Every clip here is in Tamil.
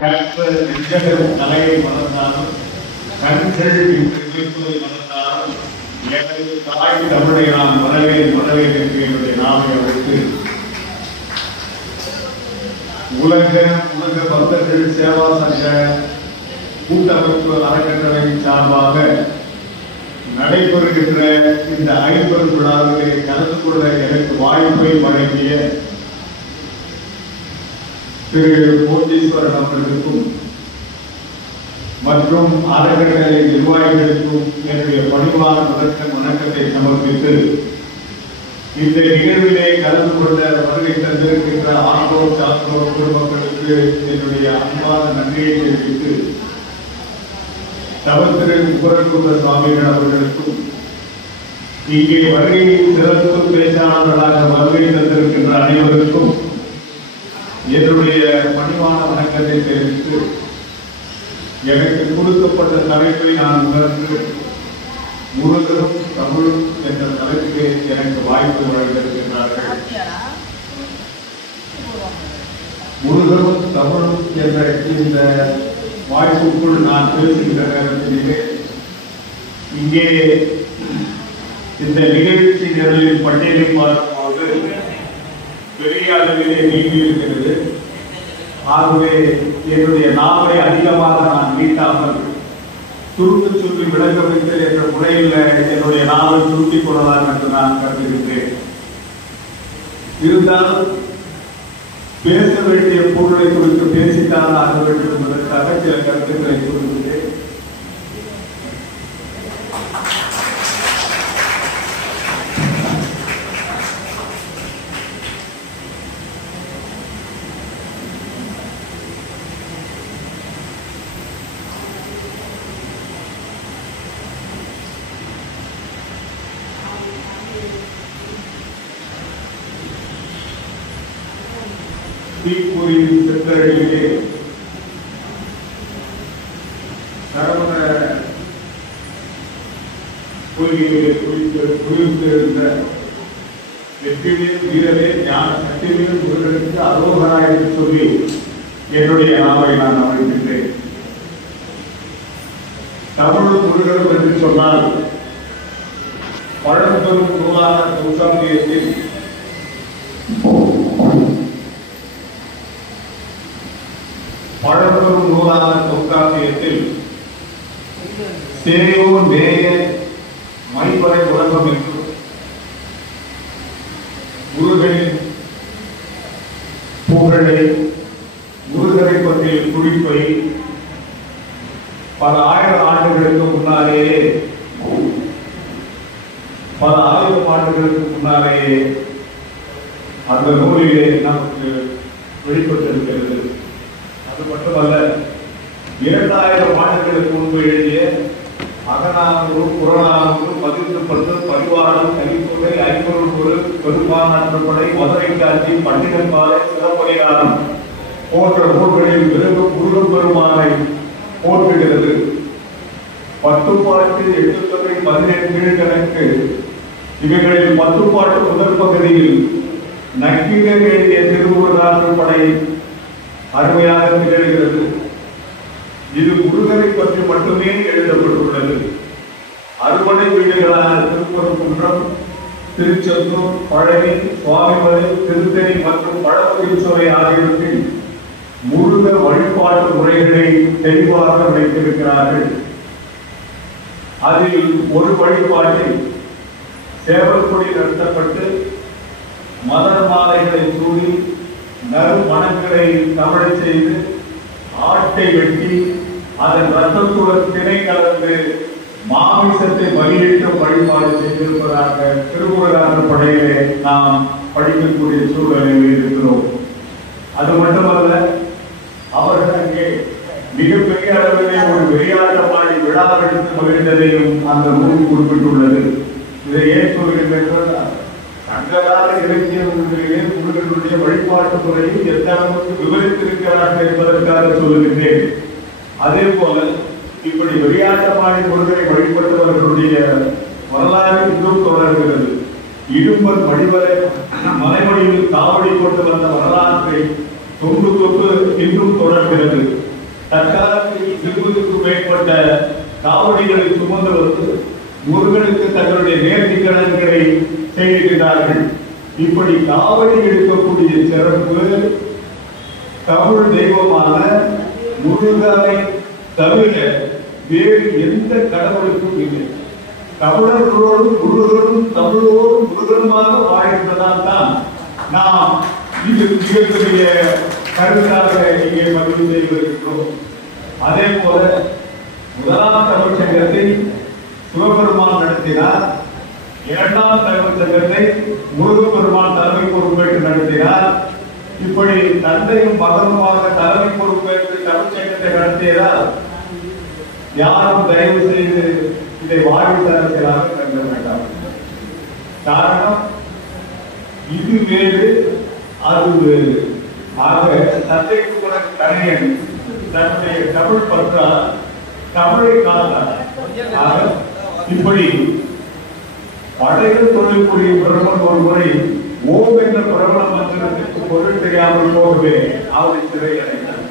கற்ற நெஞ்சகர் தலையை மறந்தாலும் கண்கள் இன்று மறந்தாலும் எனது தாய் தமிழை நான் வரவேன் என்று என்னுடைய நாளை அழைத்து உலக பக்தர்கள் சேவா சங்க கூட்டமைப்பு அறக்கட்டளை சார்பாக நடைபெறுகின்ற இந்த ஐம்பெரும் விழாவிலே கலந்து கொள்ள எனக்கு வாய்ப்பை வழங்கிய திரு கோட்டீஸ்வரன் அவர்களுக்கும் மற்றும் அறக்கட்டளை நிர்வாகிகளுக்கும் என்னுடைய பணிவான வணக்கத்தை சமர்ப்பித்து இந்த நிகழ்விலே கலந்து கொண்ட வருகை தந்திருக்கின்ற ஆண்டோர் சான்றோர் குடும்பங்களுக்கு என்னுடைய அன்பான நன்றியை தெரிவித்து தவத்திரு உபரகுப சுவாமிகள் அவர்களுக்கும் இங்கே வருகை சிறப்பு பேச்சாளர்களாக வருகை தந்திருக்கின்ற அனைவருக்கும் என்னுடைய பணிவான வணக்கத்தை தெரிவித்து எனக்கு கொடுக்கப்பட்ட தலைப்பை நான் உணர்ந்து முருகனும் தமிழும் என்ற தலைப்பிலே எனக்கு வாய்ப்பு வழங்கியிருக்கின்றார்கள். முருகனும் தமிழும் என்ற இந்த வாய்ப்புக்குள் நான் பேசுகின்ற நேரத்திலே இங்கே இந்த நிகழ்ச்சி நிரலின் பட்டியலை பார்க்கும்போது பெரிய அளவிலே நீங்கி இருக்கிறது. ஆகவே என்னுடைய நாவலை அதிகமாக நான் நீட்டாமல் சுருக்க சொல்லி விளக்க வைத்தல் என்ற முறையில் என்னுடைய நாவலை சுருக்கிக் கொள்ளலாம் என்று நான் கருதுகின்றேன். இருந்தாலும் பேச வேண்டிய பொருளை குறித்து பேசித்தான் ஆக வேண்டும் என்பதற்காக சில கருத்துக்களை சொல்லுகிறேன். தீப்பொறியின் சென்றடியிலே சரவண கொள்கையிலே குறித்திருந்த வெற்றிவேல் வீரரே ஞான சக்திவேல் முருகனுக்கு அரோகரா என்று சொல்லி என்னுடைய நாவை நான் அமைக்கின்றேன். தமிழ் முருகனும் என்று சொன்னால் பழம்பெரும் நூலான தொல்காப்பியத்தில் பழம்பெரும் நூலான தொல்காப்பியத்தில் சேயோர் மேய மைவரை உலகம் என்று முருகனின் புகழை முருகனை பற்றிய குறிப்பை பல ஆயிரம் ஆண்டுகளுக்கு முன்னாலேயே அந்த நூலிலே நமக்கு வெளிப்பட்டிருக்கிறது. அது மட்டுமல்ல, 2000 ஆண்டுகளுக்கு முன்பு எழுதிய அகநானூறு, புறநானூறு, 10 பதிவாரம், கலித்தொகை, ஐம்பொருள், பெரும்பான்மை, மதுரை காட்சி, பண்டிகப்பாறை, சிறப்பதிகாரம் போன்ற நூல்களில் முருகன் பெருமானை போற்றுகிறது. 10 பாட்டு, 8 தொகை, 18 கீழ்கணக்கு இவைகளில் 10 பாட்டு முதல் பகுதியில் நக்கீர எழுதிய திருமுருகாற்றுப்படை அருமையாக திகழ்கிறது. இது முருகனை பற்றி மட்டுமே எழுதப்பட்டுள்ளது. அறுபடை வீடுகளான திருப்பரங்குன்றம், திருச்செந்தூர், பழனி, சுவாமிமலை, திருத்தணி மற்றும் பழமுதிர்சோலை ஆகியவற்றில் முருக வழிபாட்டு முறைகளை தெளிவாக வைத்திருக்கிறார்கள். அதில் ஒரு வழிபாட்டில் சேவல்கொடி நடத்தப்பட்டு மலர் மாலைகளை சூடி நறுமணங்களை தமிழ் செய்து ஆட்டை வெட்டி அதன் ரத்தத்துடன் திணை கலந்து மாமிசத்தை பலியிட்டு வழிபாடு செய்திருப்பதாக திருமுருகாற்றுப்படையிலே நாம் படிக்கக்கூடிய சூழ்நிலையில் இருக்கிறோம். அது மட்டுமல்ல, அவர்கள் அங்கே மிகப்பெரிய அளவிலே ஒரு விளையாட்டமாடி விழா எடுத்து மகிழ்ந்ததையும் அந்த நூல் குறிப்பிட்டுள்ளது. இதை ஏன் சொல்கிறேன்? சங்ககால இலக்கியங்களிலே முருகனுடைய வழிபாட்டு முறையை எந்த அளவுக்கு விவரித்திருக்கிறார்கள் என்பதற்காக சொல்லுகின்றேன். அதே போல இப்படி விளையாட்டமாடி முருகனை வழிபட்டவர்களுடைய வரலாறு இன்னும் தொடர்கிறது. இடும்பன் மலைமடியில் காவடி கொண்டு வந்த வரலாற்றை தொண்டு தொட்டு இன்னும் தொடர்கிறது. தற்காலத்தில் 20க்கும் மேற்பட்ட காவடிகளை சுமந்து வந்து முருகனுக்கு தங்களுடைய நேர்த்தி கடன்களை செய்கிறார்கள். இப்படி காவடி எடுக்கக்கூடிய சிறப்பு தமிழ் தெய்வமான முருகனை தவிர வேறு எந்த கடவுளுக்கும் இல்லை. தமிழர்களோடும் முருகனும் தமிழோடும் முருகனுமாக வாழ்கிறதால் தான் நாம் இது மிகப்பெரிய கருத்தாக இங்கே பதிவு செய்திருக்கிறோம். அதே போல முதலாம் தமிழ் சங்கத்தை சிவபெருமான் நடத்தினார். இரண்டாம் தமிழ் சங்கத்தை முருகப்பெருமான் தலைமை பொறுப்பேற்று நடத்தினார். இப்படி தந்தையும் மகனுமாக தலைமை பொறுப்பேற்று தமிழ் சங்கத்தை நடத்தியதால் யாரும் தயவு செய்து இதை வாழ்வித்தரத்திலாக கருத வேண்டாம். காரணம் இது வேறு அது வேறு. ஆக தந்தைக்கு கூட கலைஞன் தன்னுடைய தமிழ் பற்றால் தமிழை காத்தார். ஆக இப்படி பழைய தொழில் புரியும் பிரபலம் ஒரு முறை ஓம் என்ற பிரபல மந்திரத்திற்கு பொருள் தெரியாமல் போகவே அவரை சிறையில் அடைந்தார்.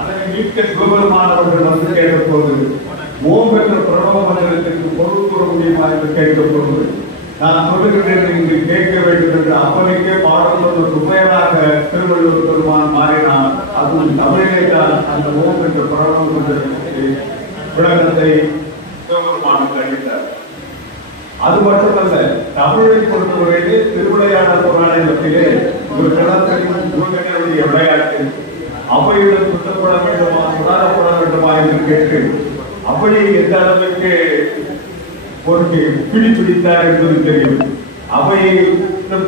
அதனை மீட்க சிவபெருமானவர்கள் வந்து கேட்ட போது ஓம் என்ற பிரபல மந்திரத்திற்கு பொருள் கூற முடியுமா என்று கேட்ட போது நான் சொல்லுகிறேன் இங்கு கேட்க வேண்டும் என்று அப்பனுக்கே பாடம் சொன்ன துணையராக திருவள்ளுவர் பெருமான் மாறினார். அதுவும் தமிழிலே தான் அந்த ஓம் என்ற பிரபல மந்திரத்திற்கு விளக்கத்தை சிவபெருமானுக்கு அளித்தார். அது மட்டுமல்ல, தமிழை பொறுத்தவரையிலே திருவிளையாடல் புராணத்திலே ஒரு களத்தையும் முருகனுடைய விளையாட்டு அவையுடன் சுத்தப்பட வேண்டுமா சுடாரப்பட வேண்டுமா என்று கேட்டு அவையை எந்த அளவுக்கு ஒரு பிடித்தார் என்பது தெரியும். அவையை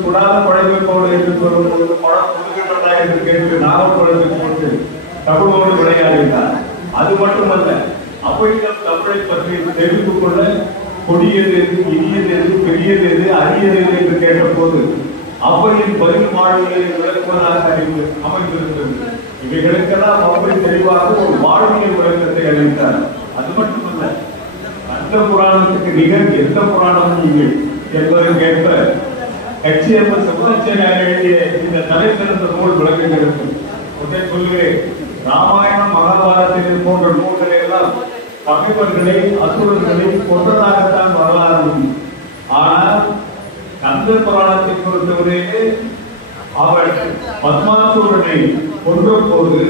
சுடாத பழமை போல என்று சொல்லும்போது படம் முருகனடா என்று கேட்டு நாகப்பழத்துக்கு போட்டு தமிழோடு விளையாடினார். அது மட்டுமல்ல, அவையிடம் தமிழை பற்றி தெரிந்து கொள்ள கொடியது எது, இனியது எது, பெரியது எது, அரியது எது என்று கேட்ட போது அவையின் பதில் வாழ்வியலை விளக்குவதாக அமைந்திருந்தது. இவைகளுக்கெல்லாம் அவை தெளிவாக ஒரு வாழ்வியல் விளக்கத்தை அளித்தார். அது மட்டுமல்ல, அந்த புராணத்துக்கு நிகர் எந்த புராணமும் இல்லை என்பதற்கேற்ப HMS சிவசேனார் எழுதிய இந்த தலை சிறந்த நூல் விளக்குகிறது. ஒன்றை சொல்லுகிறேன், ராமாயணம் மகாபாரதத்தில் போன்ற நூல்களை எல்லாம் பகைவர்களை அசுரர்களை கொன்றதாகத்தான் வரலாறு. ஆனால் கந்த புராணத்தை பொறுத்தவரையிலே அவர் பத்மாசூரனை கொன்ற போது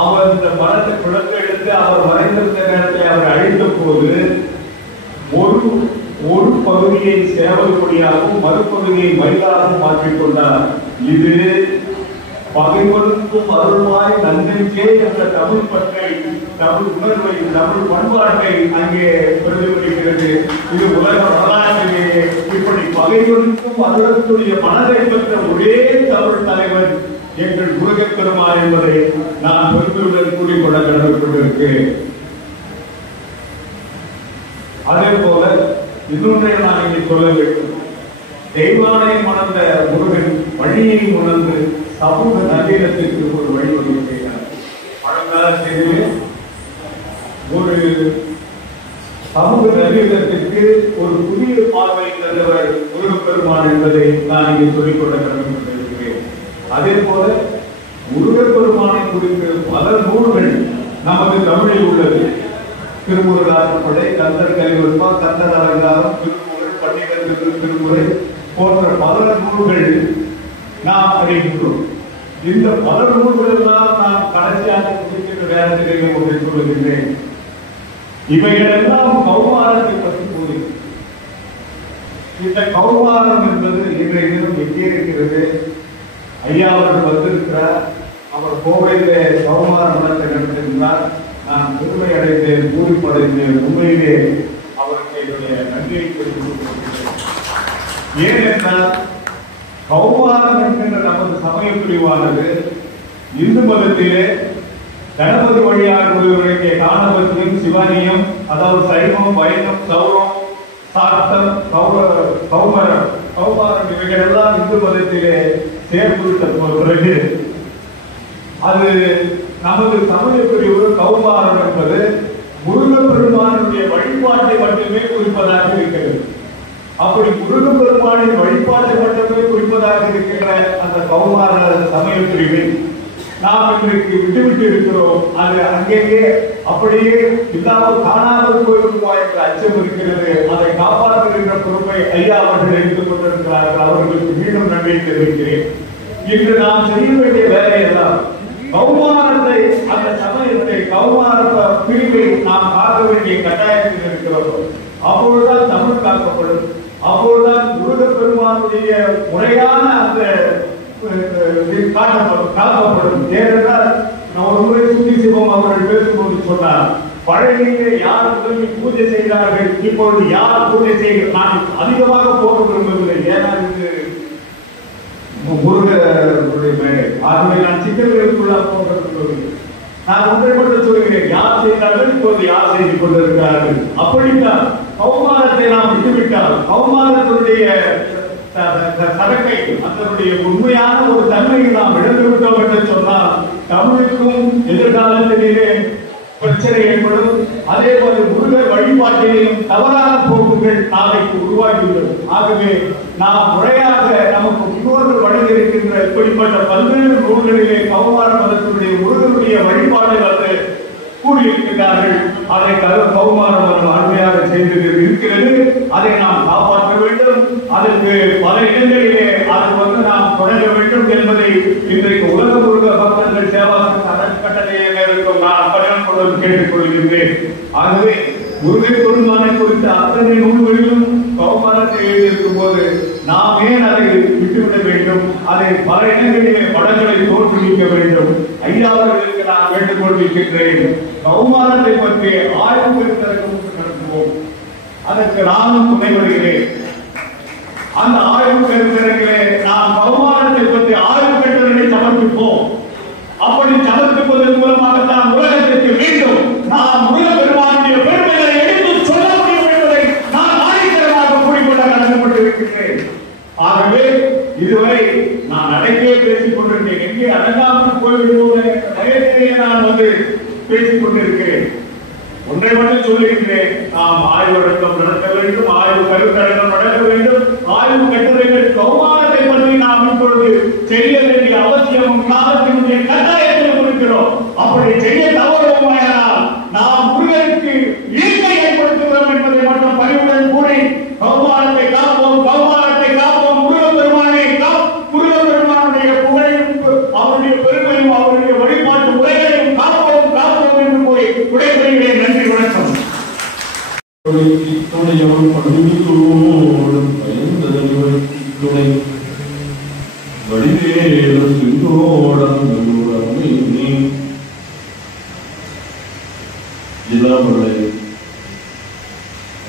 அவர் இந்த மரத்தை பிளந்து எடுத்து அவர் மறைந்திருந்த நேரத்தை அவர் அழித்த போது ஒரு பகுதியை சேவல் கொடியாகவும் மறுபகுதியை மயிலாகவும் மாற்றிக்கொண்டார். இது பகைவருக்கும் அருள்வாய் நன்மைக்கே என்ற தமிழ் பற்றை, தமிழ் உணர்வை, தமிழ் பண்பாட்டை அங்கே பிரதிபலிக்கிறது. இது உலக வரலாற்றிலேயே இப்படி பகைவருக்கும் அருளக்கூடிய மனதை பெற்ற ஒரே தமிழ் தலைவர் எங்கள் முருகப் பெருமான் என்பதை நான் பெருமையுடன் கூறிக்கொள்ள கடமைப்பட்டிருக்கிறேன். அதே போல இன்னொன்றை நான் இங்கே சொல்ல வேண்டும். தெய்வானை மணந்த முருகன் வழியை உணர்ந்து சமூக நல்லிணத்திற்கு ஒரு வழிவகை செய்தார். பழங்காலத்திலே ஒரு சமூக நல்லிணத்திற்கு ஒரு புதிய பார்வை தந்தவர் முருகப்பெருமான் என்பதை நான் இங்கே சொல்லிக்கொள்ள கடமைப்பட்டிருக்கிறேன். அதே போல முருகப்பெருமானை குறித்து பல நூல்கள் நமது தமிழில் உள்ளது. திருமுருகாற்றுப்படை, கந்தர் கலிவற்பா, கந்தர் அலங்காரம், திருமுறை, பண்டிகர் திருமுறை போன்ற பல நூல்கள் நாம் அறிகின்றோம். இந்த பல நூல்கள் எல்லாம் நான் கடைசியாக குறிப்பிட்ட நேரத்திலேயே ஒன்றை சொல்லுகின்றேன். இவைகளெல்லாம் கௌமாரத்தை பற்றி கூறுகிறது. இந்த கௌமாரம் என்பது இன்றைய தினம் எங்கே இருக்கிறது? ஐயா அவர்கள் வந்திருக்கிறார். அவர் கோவையிலே கௌமார மனத்தை நடத்திருந்தார். நான் பெருமை அடைந்தேன், பூரிப்படைந்தேன். உண்மையிலே அவருக்கு என்னுடைய நன்றியை தெரிவித்துக் கொள்கிறேன். ஏனென்றால் கௌமாரம் என்கின்ற நமது சமய பிரிவானது இந்து மதத்திலே கணபதி வழியாக விளக்கிய காணபத்தியம், சிவானியம், அதாவது சைவம், வைணம், சௌரம், சாத்தம், கௌமரம், கௌமாரம் இவைகள் எல்லாம் இந்து மதத்திலே சேர்த்து பிறகு அது நமது சமய பிரிவு கௌமாரம் என்பது முருகப்பெருமானுடைய வழிபாட்டை மட்டுமே குறிப்பதாக இருக்கிறது. அப்படி முருகப்பெருமானின் வழிபாட்டை மட்டுமே குறிப்பதாக இருக்கின்ற அந்த கௌமார சமய பிரிவில் நாம் இன்றைக்கு விட்டுவிட்டு இருக்கிறோம். அது அங்கேயே அப்படியே இல்லாமல் காணாமல் போயிருக்குமா என்ற அச்சம் இருக்கிறது. அதை காப்பாற்றுகின்ற பொறுப்பை ஐயா அவர்கள் எடுத்துக் கொண்டிருக்கிறார்கள். அவர்களுக்கு மீண்டும் நன்றி தெரிவிக்கிறேன். இன்று நாம் செய்ய வேண்டிய வேலையெல்லாம் கௌமாரத்தை, அந்த சமயத்தை, கௌமார பிரிவை நாம் காக்க வேண்டிய கட்டாயத்தில் இருக்கிறோம். அப்பொழுதுதான் தமிழ் காக்கப்படும். அப்பொழுதுதான் முருகப் பெருமானுடைய முறையான அந்த காக்கப்படும். ஏனென்றால் ஒரு முறை சுத்தி சிவம் அவர்கள் பேசும்போது சொன்னார், பழனியிலே யார் முதலில் பூஜை செய்தார்கள், இப்பொழுது யார் பூஜை செய்கிறார். நான் அதிகமாக போக விரும்பவில்லை, ஏன்னா இது முருகனுடைய மேடை. ஆகவே நான் சிக்கல்களுக்குள்ள போக விரும்பவில்லை. நான் ஒன்றை மட்டும் சொல்கிறேன், யார் செய்தார்கள், இப்போது யார் செய்து கொண்டிருக்கிறார்கள். அப்படித்தான் கௌமாரத்தை நாம் விட்டுவிட்டால் கௌமாரத்தினுடைய சரக்கை, அதனுடைய உண்மையான ஒரு தன்மையை நாம் இழந்து விட்டோம் என்று சொன்னால் தமிழுக்கும் எதிர்காலத்திலே பிரச்சனை ஏற்படும். அதே போல முருகர் வழிபாட்டிலேயும் தவறான போக்குகள் நாளைக்கு உருவாகிவிடும். ஆகவே நாம் முறையாக நமக்கு முன்னோர்கள் வழங்கியிருக்கின்ற இப்படிப்பட்ட பல்வேறு நூல்களிலே கௌமார மதத்தினுடைய முருகனுடைய வழிபாடு வந்து கூறியிருக்கிறார்கள். அதை கௌமாரம் அருமையாக செய்து இருக்கிறது. அதை நாம் காப்பாற்ற வேண்டும். அதற்கு பல இடங்களிலே அதை வந்து நாம் தொடங்க வேண்டும் என்பதை இன்றைக்கு உலக முருக பக்தர்கள் சேவாசன அறக்கட்டளையினருக்கும் நான் பணியாற்றுவதும் கேட்டுக்கொள்கின்றேன். ஆகவே முருகன் பெருமானை குறித்த அத்தனை நூல்களிலும் கௌமாரத்தை எழுதியிருக்கும் போது நாம் ஏன் அதை விட்டுவிட வேண்டும்? அதை பல இடங்களிலே படங்களை தோற்றுவிக்க வேண்டும். ஐயாவர்களுக்கு நான் வேண்டுகொள்கின்றேன், கௌமாரத்தை பற்றி ஆய்வு பெறுவதற்கு நடத்துவோம். அதற்கு நானும் துணை வருகிறேன். அந்த ஆய்வு பெறுவதற்கிலே நாம் கௌமாரத்தை பற்றி ஆய்வு பெற்றவர்களை சமர்ப்பிப்போம். அப்படி சமர்ப்பிப்பதன் மூலமாகத்தான் உலகத்திற்கு மீண்டும் நாம் முருக பெருமானுடைய பெருமைகளை எடுத்து சொல்ல முடியும் என்பதை நான் ஆணித்தரமாக கூறிக்கொள்ள கடமைப்பட்டிருக்கின்றேன். ஆகவே இதுவரை நான் அடங்கியே பேசிக் கொண்டிருக்கேன். எங்கே அடங்காமல் போய்விடுவோம் பயத்திலேயே நான் வந்து பேசிக் கொண்டிருக்கிறேன். ஒன்றை மட்டும் சொல்லியிருக்கிறேன், நாம் ஆய்வடக்கம் நடத்த வேண்டும், ஆய்வு கருத்தரங்கம் நடக்க வேண்டும், ஆய்வு கட்டுரைகள் கௌமாரத்தை பற்றி நாம் இப்பொழுது செய்ய வேண்டிய அவசியமும் காலத்தினுடைய கட்டாயத்தில் இருக்கிறோம். அப்படி செய்ய தவறுமானால் நாம் முருகனுக்கு ஈர்ப்பை ஏற்படுத்துகிறோம் என்பதை மட்டும் பணிவுடன் கூறி கௌமாரத்தை காப்போம், கௌமாரத்தை காப்போம், முருகப் பெருமானை முருகப் பெருமானுடைய புகழையும் அவருடைய பெருமையும் அவருடைய வழிபாட்டு முறைகளையும் காப்போம் காப்போம் என்று கூறி விடைபெறுகிறேன். நன்றி, வணக்கம்.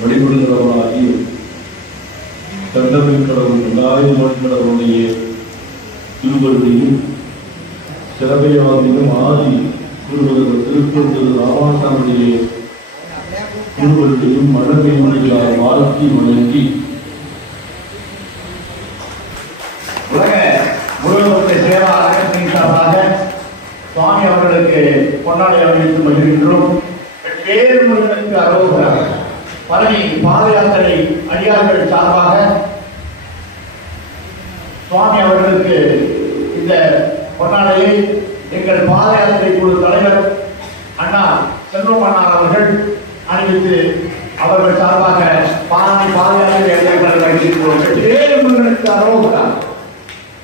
வழிபடுகிறவர்களாகி கண்டமில் கடவுள் கடவுளுடைய திருவருளையும் சிறவையாதையும் ஆதி குருவர்கள் திருப்பூர் ராமாசாமியுடைய திருவருளையும் மழை மொழிகளால் வாழ்த்தி வழங்கி உலக முருகனுடைய சேவா அறக்கட்டளையின் சார்பாக சுவாமி அவர்களுக்கு கொண்டாடி அணிவித்து வருகின்றோம். பேர் முருகனுக்கு அரோகரா பழனி பாத யாத்திரை அடியார்கள் சார்பாக சுவாமி அவர்களுக்கு இந்த பொன்னாடையை எங்கள் பாத யாத்திரை குழு தலைவர் அண்ணா செல்வம் அண்ணார் அவர்கள் அணிவித்து அவர்கள் சார்பாக பழனி பாத யாத்திரை அடியார்கள் வைத்திருக்கிறோம். அரோகரா.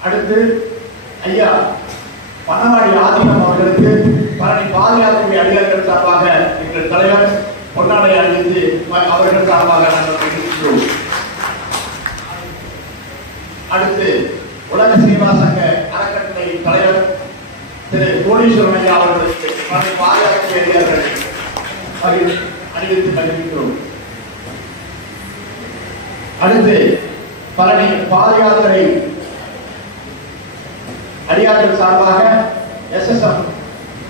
அடுத்து ஐயா பணவாடி ஆதினம் அவர்களுக்கு பழனி பாத யாத்திரை அடியார்கள் சார்பாக எங்கள் தலைவர் பொன்னாடை அணிவித்து அவர்கள் சார்பாக நாங்கள் வைத்திருக்கிறோம். அடுத்து உலக சேவா சங்க அறக்கட்டளை தலைவர் திரு கோடீஸ்வரன் ஐயா அவர்களுக்கு பழனி பாத யாத்திரை அடியார்கள் அணிவித்து மகிழ்கிறோம். அடுத்து பழனி பாத யாத்திரை அடியார்கள் சார்பாக SSM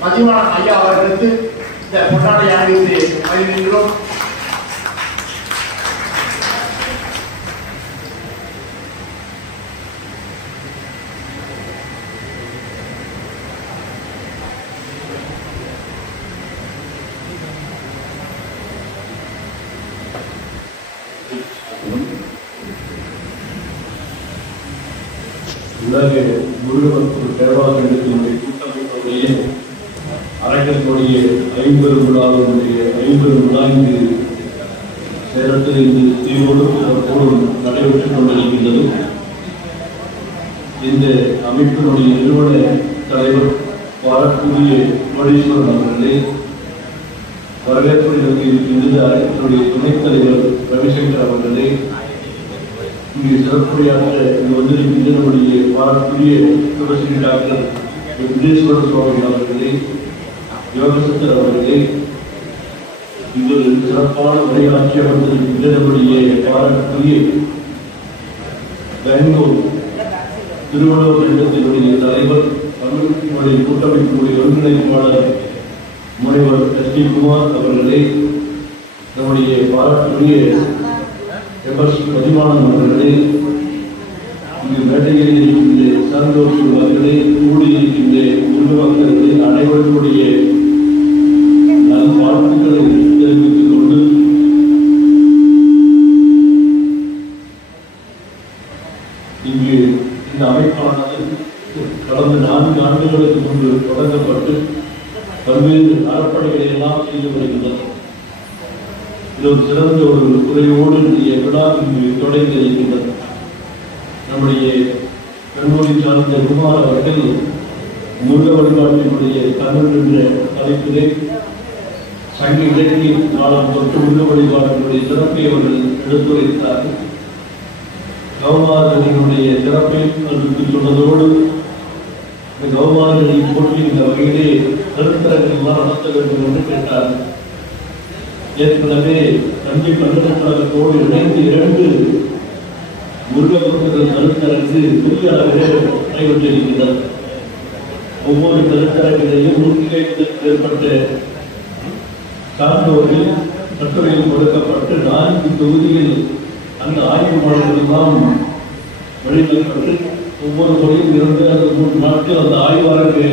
மதிவாணன் ஐயா அவர்களுக்கு இந்த பொன்னாடை அணிவித்து மகிழ்கிறோம். உலக முருகபக்தர் சேவா சங்கத்தினுடைய கூட்டம் அவர்களுடைய அரங்கத்தினுடைய 50 விழாவினுடைய 50 விழா இங்கு சேலத்தில் இன்று தீவோடும் நடைபெற்றுக் கொண்டிருக்கின்றது. இந்த அமைப்பினுடைய நிறுவன தலைவர் பாரக்கூடிய கோடீஸ்வரன் அவர்களே, வரவேற்புரை இருக்கின்றது அரங்கத்தினுடைய துணைத் தலைவர் ரவிசங்கர் அவர்களே, இங்கு சிறப்புரையாக வந்திருக்கின்ற நம்முடைய பாரக்கூடிய துளசி டாக்டர் விஜயேஸ்வர சுவாமி அவர்களே, யோகசத்தர் அவர்களே, இவர் சிறப்பான உரையாற்றி அமர்ந்திருக்கின்ற நம்முடைய பாரக்கூடிய பெங்களூர் திருவள்ளுவர் சங்கத்தினுடைய தலைவர் தமிழுடைய கூட்டமைப்பினுடைய ஒருங்கிணைப்பாளர் முனைவர் எஸ்.டி. குமார் அவர்களே, நம்முடைய பாராட்டுடைய எஸ். மதிவாணன் அவர்களே, இங்கு மேடையில் இருக்கின்ற சந்தோஷ் அவர்களே, கூடியிருக்கின்ற உருவமக்களே, அனைவருடைய நல் வாழ்த்துக்களை தெரிவித்துக் கொண்டு இங்கு இந்த அமைப்பானது கடந்த 4 ஆண்டுகளுக்கு முன்பு தொடங்கப்பட்டு பல்வேறு அறப்பணிகளை எல்லாம் செய்து வருகின்றது. இது ஒரு சிறந்த ஒரு துறையோடு இன்றைய விழா இங்கு தொடங்கி இருக்கின்றது. நம்முடைய கல்லூரி சார்ந்த குமார் அவர்கள் முருக வழிபாட்டினுடைய தமிழ் என்ற தலைப்பிலே சங்க இலக்கிய காலம் தொட்டு முருக வழிபாட்டினுடைய சிறப்பை அவர்கள் எடுத்துரைத்தார்கள். கௌமாரனுடைய சிறப்பை அவர்களுக்கு சொன்னதோடு இந்த கௌமாரனை போற்றுகின்ற வகையிலே கருத்தரங்கள் நடத்த வேண்டும் என்று கேட்டார்கள். ஏற்கனவே தஞ்சை பல்கலைக்கழகத்தோடு இணைந்து 2 முருகபக்தர்கள் கருத்தரங்கு பெரிய அளவிலே நடைபெற்றிருக்கிறது. ஒவ்வொரு கருத்தரங்கிலையும் 150 ஏற்பட்ட சார்ந்தவர்கள் கட்டுரையில் கொடுக்கப்பட்டு 4 தொகுதியில் அந்த ஆய்வு மாணவர்களெல்லாம் வெளியிடப்பட்டு ஒவ்வொரு முறையும் 2 அல்லது 3 நாட்கள் அந்த ஆய்வாளருக்கு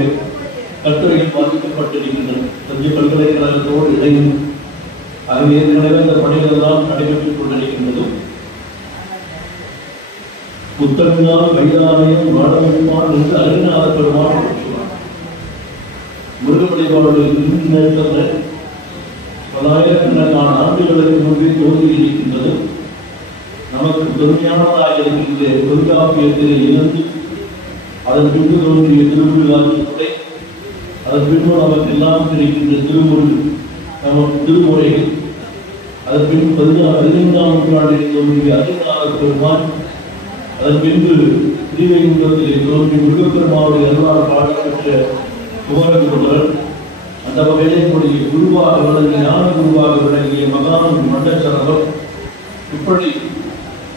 கட்டுரையில் பாதிக்கப்பட்டிருக்கின்றன. தஞ்சை பல்கலைக்கழகத்தோடு இணையும் அது ஏற்கனவே அந்த பணிகள் எல்லாம் நடைபெற்றுக் கொண்டிருக்கின்றது. புத்தகங்களால் கைதாலயம் வாழமைப்பான் என்று அருணாத பெருமான் சொல்லுவார். முருக வழிபாடு நேரத்தில் பல்லாயிரக்கணக்கான ஆண்டுகளுக்கு முன்பே தோன்றி இருக்கின்றது. நமக்கு பெருமையானதாக இருக்கின்ற தொல்காப்பியத்திலே இருந்து அதன் பின்பு தோன்றிய திருவிழாக்களை அதன் பின்பு நமக்கு எல்லாம் இருக்கின்ற திருமுறை நமக்கு திருமுறைகள் அதன் பின்பு 15ஆம் நூற்றாண்டில் தோன்றிய அருணாத பெருமான் அதன் பின்பு ஸ்ரீவைகுண்டத்திலே தோன்றி முருகப்பெருமாவுடைய அருளால் பாடப்பெற்ற குமரகுருபரர் அந்த வகையிலே என்னுடைய குருவாக விளங்கிய ஞான குருவாக விளங்கிய மகான் மண்டச்சரவர் இப்படி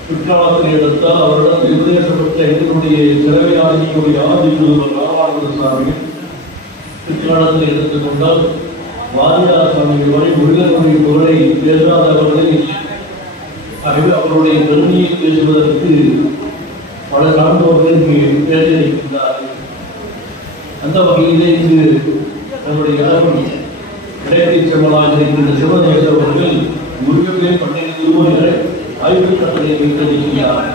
பிற்காலத்தில் எடுத்தால் அவரிடம் உபதேசப்பட்ட எங்களுடைய சிறவையாதியுடைய ஆதிகுருவர் ராமானுஜ சாமி பிற்காலத்தில் எடுத்துக்கொண்டால் வாரியார் சாமிகள் வரை முருகனுடைய பொருளை பேசாதவர்களே. ஆகவே அவருடைய பெருமையை பேசுவதற்கு பல சான்றோர்கள் பேசியிருக்கின்றார்கள். அந்த வகையிலே இங்கு நம்முடைய இளவன் இடைவெளி செம்மலாக இருக்கின்ற சிவநேச அவர்கள் முருகனே பண்டிகை திருமணங்களை ஆய்வு கட்டளை வைத்திருக்கிறார்.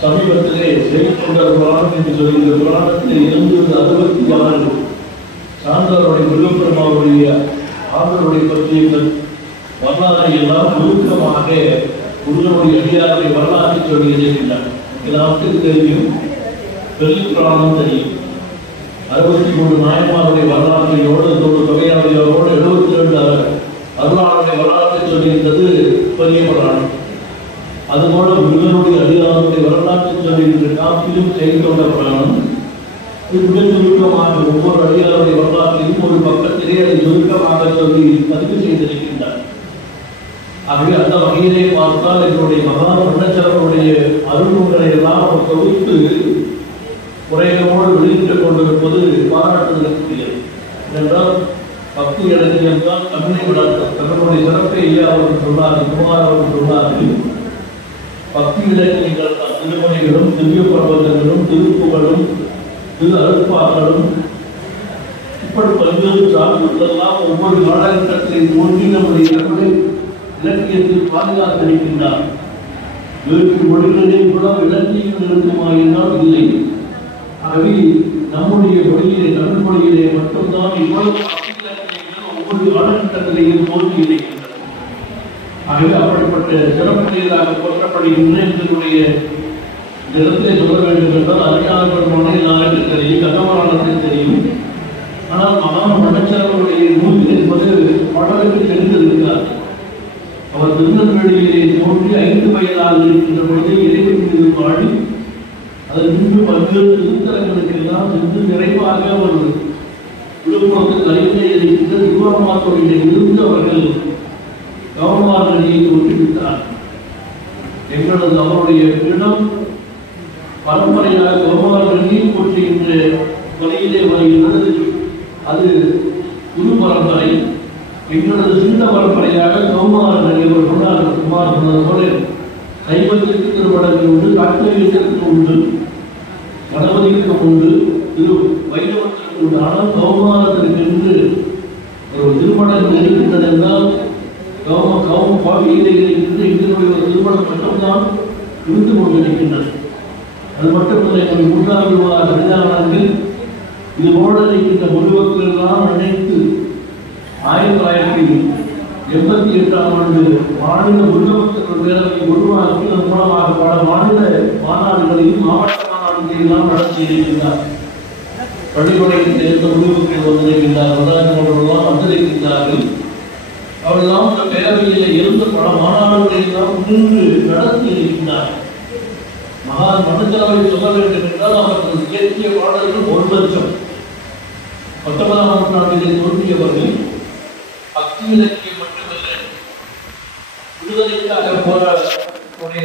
சமீபத்திலே செய்திக்கொண்ட புராணம் என்று சொல்கின்ற புராணத்திலே 266 சான்றோருடைய முருகப்பெருமாவுடைய ஆண்டவருடைய பற்றிய வரலாறை எல்லாம் நுணுக்கமாக முருகனுடைய அடியாருடைய வரலாற்றை சொல்லி இருக்கின்றனர். எல்லாத்துக்கும் தெரியும், பெரிய புராணம் தெரியும். 63 நாயன்மாருடைய வரலாற்றையோடு தொகையாளர்களோடு 72 அருளாளருடைய வரலாற்றை சொல்லியிருந்தது பெரிய புராணம். அதுபோல முருகனுடைய அடியாருடைய வரலாற்றை சொல்லியிருந்த காப்பிலும் செய்திக்கொண்ட புராணம் மிக சுருக்கமாக ஒவ்வொரு அடியாருடைய வரலாற்றையும் ஒரு பக்கத்திலே அதை சுருக்கமாக சொல்லி பதிவு செய்திருக்கின்றார். ஆகவே அந்த வகையிலே பார்த்தால் என்னுடைய மகான் மண்டச்சரவருடைய அருள்நூல்களை எல்லாம் அவர் தொகுத்து உரைகளோடு வெளியிட்டுக் கொண்டிருப்பது பாராட்டுதலுக்குரியது. ஏனென்றால் பக்தி இலக்கியம் தான் தமிழை வளர்த்தது. தமிழுடைய சிறப்பை ஐயா அவர்கள் சொன்னார்கள், குமார் அவர்கள் சொன்னார்கள். பக்தி இலக்கியங்கள் தான் திருமணிகளும் திவ்ய பர்வதங்களும் திருப்புகளும் திரு அருட்பாக்களும் இப்படி பல்வேறு சார்ந்தெல்லாம் ஒவ்வொரு காலகட்டத்திலே தோன்றி நம்முடைய தமிழை இலக்கியத்தில் பாதுகாத்திருக்கின்றார். வேறு மொழிகளிலே கூட இலக்கியங்கள் இருக்குமா என்றால் இல்லை. ஆகவே நம்முடைய மொழியிலே தமிழ் மொழியிலே மட்டும்தான் இவ்வளவு ஒவ்வொரு காலகட்டத்திலேயும் தோன்றி இருக்கின்றன. ஆகவே அப்படிப்பட்ட சிறப்புடையதாக போற்றப்படுகின்ற எங்களுடைய இடத்திலே சொல்ல வேண்டும் என்றால் அறிஞர் பெருமானை நாளுக்கு தெரியும், கதவரானத்தில் தெரியும். ஆனால் மகான் மனச்சரவருடைய நூல் என்பது பலருக்கு தெரிந்திருக்கிறார். அவர் திருநெல்வேலியிலே தோன்றி 5 வயதாக இருக்கின்ற பொழுது இறைவன் மீது பாடி அதில் இன்று பல்வேறு திருத்தலங்களுக்கெல்லாம் சென்று நிறைவாக அவர் விழுப்புரத்தில் அறிவுரை இருக்கின்ற திருவாரூரிலே இருந்து அவர்கள் கவர்மாரணியை தோற்றுவித்தார். எங்களது அவருடைய பீடம் பரம்பரையாக கவர்மாரணியை போற்றுகின்ற வழியிலே வருகின்றது. அது குரு பரம்பரை. எங்களது சிந்த பரம்பரையாக கௌமாரன் இவர் சொன்னார். குமார் சொன்னது போல சைவத்திற்கு திருமணங்கள் உண்டு, காட்சியத்திற்கு உண்டு, கணபதிக்கு உண்டு, திரு வைணவத்திற்கு உண்டு. ஆனால் கௌமாரத்திற்கு என்று ஒரு திருமணங்கள் இருக்கின்றது என்றால் பாவியிலே இருக்கின்ற எங்களுடைய ஒரு திருமணம் மட்டும்தான் இருந்து கொண்டிருக்கின்றது. அது மட்டுமல்ல, எங்கள் 3வது வார சன்னிதானங்கள் இதுபோல இருக்கின்ற முழுவக்கள் எல்லாம் நினைத்து 1988ஆம் ஆண்டு மாநில முழுவக்கள் பேரவை உருவாக்கி அதன் மூலமாக பல மாநில மாநாடுகளையும் மாவட்ட மாநாடுகளையும் நடத்தி இருக்கின்றார். பள்ளிப்படையில் சேர்ந்த முடிவுகள் வந்திருக்கின்றார். வரலாற்றுலாம் வந்திருக்கின்றார்கள். அவர்களெல்லாம் இந்த பேரவையில் இருந்த பல மாநாடுகளை எல்லாம் முன்னின்று நடத்தி இருக்கின்றார். மகான் மனச்சரவை சொல்ல வேண்டும் என்றால் அவர்கள் இயற்றிய பாடல்கள் 1,00,000. 19ஆம் நூற்றாண்டிலே தோன்றியவர்கள் பக்தி இலக்கியம் மட்டுமல்ல, விடுதலைக்காக போராடக்கூடிய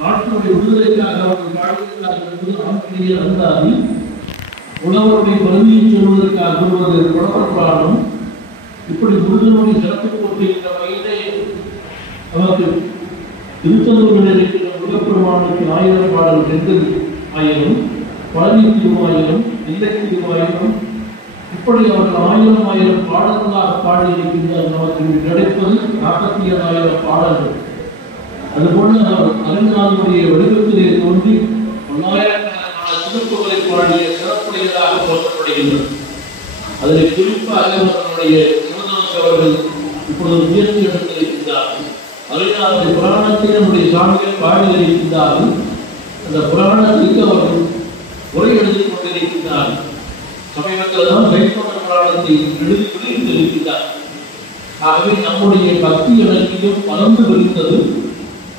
நாட்டினுடைய விடுதலைக்காக அவர்கள் பாடுவதற்காக என்பது ஆசிரியர் அந்தாதி, உணவருடைய பதவியை சொல்வதற்காக ஒருவது புலப்பற்றாலும் இப்படி முருகனுடைய சிறப்பு போட்டுகின்ற வகையிலே அவருக்கு திருச்செந்தூரில் இருக்கிற முருகப்பெருமானுக்கு 1000 பாடல் 2,000, பழனி திருவாயிரம், நெல்லைக்கு திருவாயிரம், இப்படி அவர்கள் 1000 பாடல்களாக பாடியிருக்கின்றார். நமக்கு கிடைப்பது 47,000 பாடல்கள். அதுபோல அரங்கநாதனுடைய வடிவத்திலே தோன்றி 9,000 சிறப்புகளை பாடிய சிறப்புடையதாக போற்றப்படுகின்றது. அதில் குறிப்பாக அவர்களுடைய அவர்கள் இப்பொழுது முயற்சி எடுத்திருக்கின்றார்கள். அறிஞர் புராணத்தை நம்முடைய சாமிகள் பாடி இருக்கின்றார்கள். அந்த புராணத்திற்கு அவர்கள் உரை எழுதிக் கொண்டிருக்கின்றார்கள். சமீபத்தில் தான் வைஷ்ணவ புராணத்தை எழுதி வெளியிட்டிருக்கிறார். ஆகவே நம்முடைய பக்தி இலக்கியம் பலந்து விரிந்தது.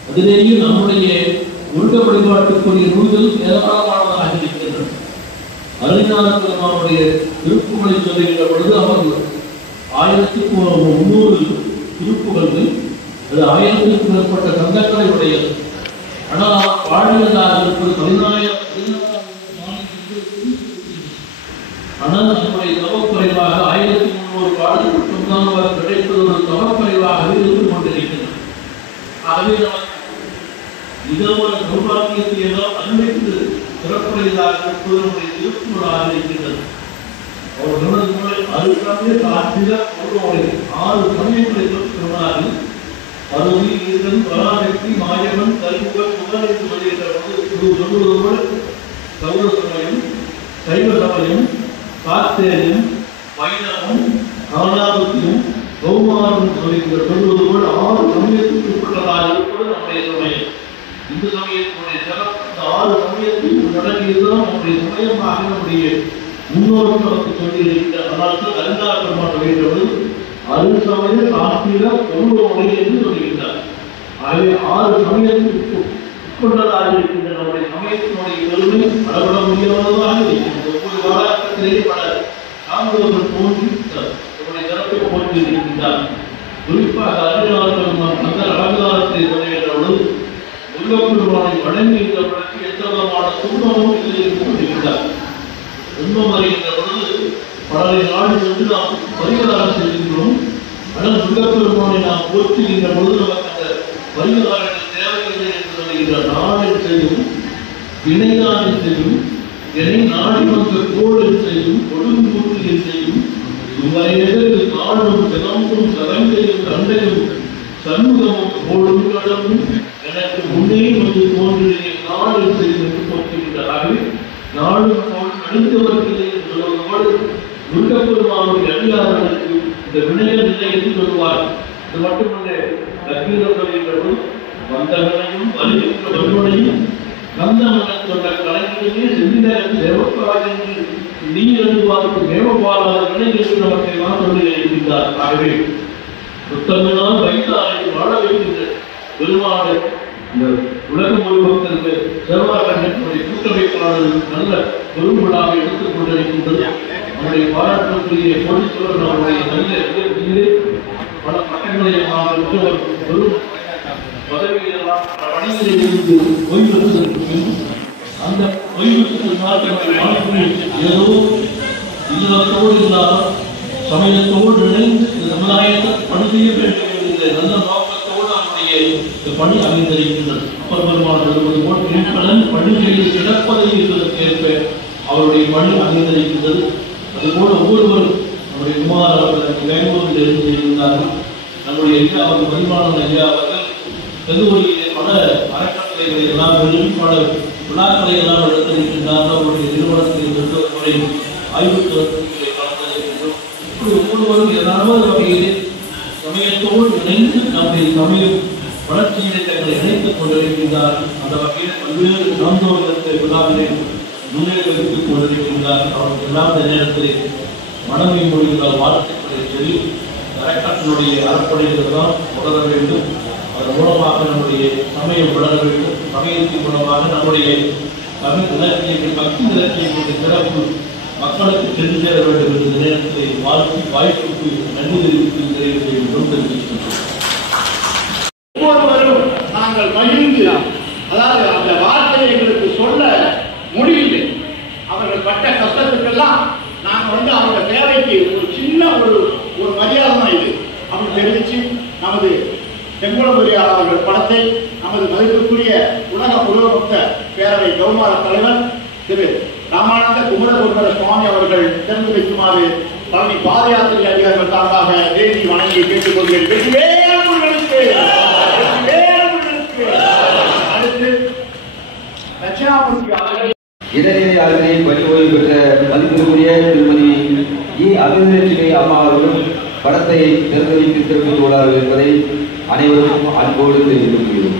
அதிலேயே நம்முடைய முருக வழிபாட்டுக்குரிய நூல்கள் ஏராளமானதாக இருக்கின்றன. அறிஞர் பெருமானுடைய திருப்புகளை சொல்லுகின்ற பொழுது அவர்கள் 1300 திருப்புகள், அது 1000க்கும் மேற்பட்ட சந்தங்களை உடையது. ஆனால் அவர் பாடியதாக இருப்பது 14,000. ஆனால் நம்முடைய தவக்குறைவாக 1300 பாடல் மட்டும்தான் அவர் கிடைப்பது ஒரு தவக்குறைவாகவே இருந்து கொண்டிருக்கிறது. ஆகவே நமக்கு இதமான சௌபாகியத்தை எல்லாம் அன்றைக்கு சிறப்புடையதாக இருப்பது நம்முடைய திருப்புகளாக இருக்கின்றது. அவர் சொன்னது போல 6 சமயங்களை சொன்னார்கள். அருவி, ஈசன், பராசக்தி, மாயவன், கல்முகன், புகழ் என்று சொல்லுவது போல சௌர சமயம், சைவ சமயம், காத்தேரியம், வைணவம், நானாபத்தியம், கௌமாரம் சொல்லுவது போல 6 சமயத்துக்கு உட்பட்டதாக இருப்பது நம்முடைய சமயம். இந்து சமயத்தினுடைய சிறப்பு 6 சமயத்துக்கு நடக்கியதுதான் நம்முடைய சமயமாக நம்முடைய முன்னோர்கள் நமக்கு சொல்லியிருக்கின்ற. அதனால்தான் அறிஞர் பெருமான் சொல்கின்றது அருள்சமய சாஸ்திர பொருளோடு என்று சொல்கின்றார். ஆகவே 6 சமயத்திற்கு உட்கொண்டதாக இருக்கின்ற நம்முடைய சமயத்தினுடைய பெருமை அளவிட முடியாததாக இருக்கின்றது. ஒவ்வொரு காலகட்டத்திலேயே பல சான்றோர்கள் தோன்றி நம்முடைய சிறப்பை போற்றி இருக்கின்றார். குறிப்பாக அறிஞர் பெருமான் அந்த அலங்காரத்தை சொல்கின்ற பொழுது முருகப்பெருமானை வணங்குகின்றவர்களுக்கு எந்த விதமான துன்பமும் இல்லை என்று சொல்கின்றார். துன்பம் வருகின்ற பொழுது பல நாடு வந்து நாம் பரிகாரம் செய்கின்றோம். ஆனால் முருகப்பெருமானை நாம் போற்றுகின்ற பொழுது நமக்கு அந்த பரிகாரங்கள் தேவையில்லை என்று சொல்கின்ற நாடு செய்யும், இணைநாடு செய்யும், என்னை நாடி வந்த கோடு செய்யும், கொடுங்கூற்று செய்யும், உங்களை நாடும் சிறம்பும் சதங்கையும் தந்தையும் சண்முகமும் கோடும் கடமும் எனக்கு முன்னே வந்து தோன்றிய நாடு செய்து போற்றுகின்றார்கள். நாடும் அடுத்தவர்களை எடுத்து சொல்லுவார். இது மட்டுமல்ல, லட்சுமி வந்தவனையும் வலியுற்ற வலுவனையும் கந்தமகன் சொன்ன கலைஞர்களே செந்திலன் தேவப்பால் என்று நீ எழுதுவாருக்கு தேவபாலாளர்களை என்று நமக்கு எல்லாம் சொல்லி இருக்கின்றார். ஆகவே புத்தகங்களால் வைத்தாரை வாழ வைக்கின்ற பெருமாள் இந்த உலகம் முழுவதற்கு செல்வாக்கனுடைய கூட்டமைப்பாளர் நல்ல பெருவிழாவை எடுத்துக் கொண்டிருக்கின்றது. நம்முடைய பாராட்டுக்குரிய கோடீஸ்வரர் அவருடைய நல்ல பல பட்டங்களை பெரும் பதவியெல்லாம் பணிகளில் இருந்து ஓய்வெடுப்பதற்கு அந்த ஓய்வெடுப்பதற்கு ஏதோ இல்லத்தோடு இல்லாமல் சமயத்தோடு இணைந்து சமுதாயத்தை பணி செய்ய வேண்டும் என்ற நல்ல நோக்கத்தோடு அவருடைய பணி அமைந்திருக்கின்றது. அப்பர் பெருமாள் சொல்வது போல் நிற்பலன் பணி செய்து கிடப்பதை என்பதற்கேற்ப அவருடைய பணி அமைந்திருக்கின்றது. அதுபோல ஒவ்வொருவரும் நம்முடைய குமார் அவர்கள் பெங்களூரில் இருந்து இருந்தார்கள். நம்முடைய ஐயா அவர்கள் பரிமாணம் ஐயா அவர்கள் கல்லூரியிலே பல அறக்கட்டளைகளை எல்லாம் எழுதி பல விழாக்களை எல்லாம் நடத்திருக்கின்றார்கள். அவருடைய நிறுவனத்தில் முறை ஆய்வுக் கருத்துக்களை கலந்திருக்கின்றோம். இப்படி ஒவ்வொருவரும் ஏதாவது வகையிலே சமயத்தோடு இணைந்து நம்முடைய சமய வளர்ச்சியிலே தங்களை இணைத்துக் கொண்டிருக்கின்றார்கள். அந்த வகையில் பல்வேறு சார்ந்தோர்களுக்கு விழாவிலே முன்னேற்றத்துக் கொண்டிருக்கின்றார்கள். அவர்கள் எல்லாம் இந்த நேரத்திலே மனமை மொழிகளால் வாழ்த்துக்களை சொல்லி அறக்கட்டளுடைய அறப்படைகள் தான் தொடர வேண்டும். அதன் மூலமாக நம்முடைய சமயம் வளர வேண்டும். சமயத்தின் மூலமாக நம்முடைய தமிழ் இலக்கியங்கள் பக்தி இலக்கியங்களுடைய சிறப்பு மக்களுக்கு சென்று சேர வேண்டும் என்ற நேரத்தில் வாழ்க்கை வாய்ப்புக்கு நன்றி தெரிவித்து தெரிவிக்கின்றோம். ஒவ்வொருவரும் நாங்கள் மகிழ்ந்து, அதாவது அந்த வார்த்தையை எங்களுக்கு சொல்ல முடியவில்லை. அவர்கள் பட்ட கஷ்டத்துக்கெல்லாம் நாங்கள் அவங்க தேவைக்கு ஒரு சின்ன ஒரு மரியாதை தான் இது அப்படின்னு தெரிவித்து நமது செங்குளம்பெரியார் அவர்கள் படத்தை நமது மதிப்புக்குரிய உலக புலவபக்த பேரவை கௌமார தலைவர் திரு ராமானந்த குமரகுருபர சுவாமி அவர்கள் திறந்து வைக்குமாறு பழனி பாத யாத்திரை அதிகாரிகள் சார்பாக தேதி வணங்கி கேட்டுக்கொள்கிறேன். அடுத்து தட்சிணாமூர்த்தி அவர்கள் இடைநிலை ஆசிரியை பணி ஓய்வு பெற்ற மதிப்பிற்குரிய திருமதி அபிநேஸ்வரி அம்மா அவர்களும் படத்தை திறந்து வைத்து சிறப்பித்துள்ளார்கள் என்பதை அனைவருக்கும் அன்போடு தெரிவித்துக் கொள்கிறோம்.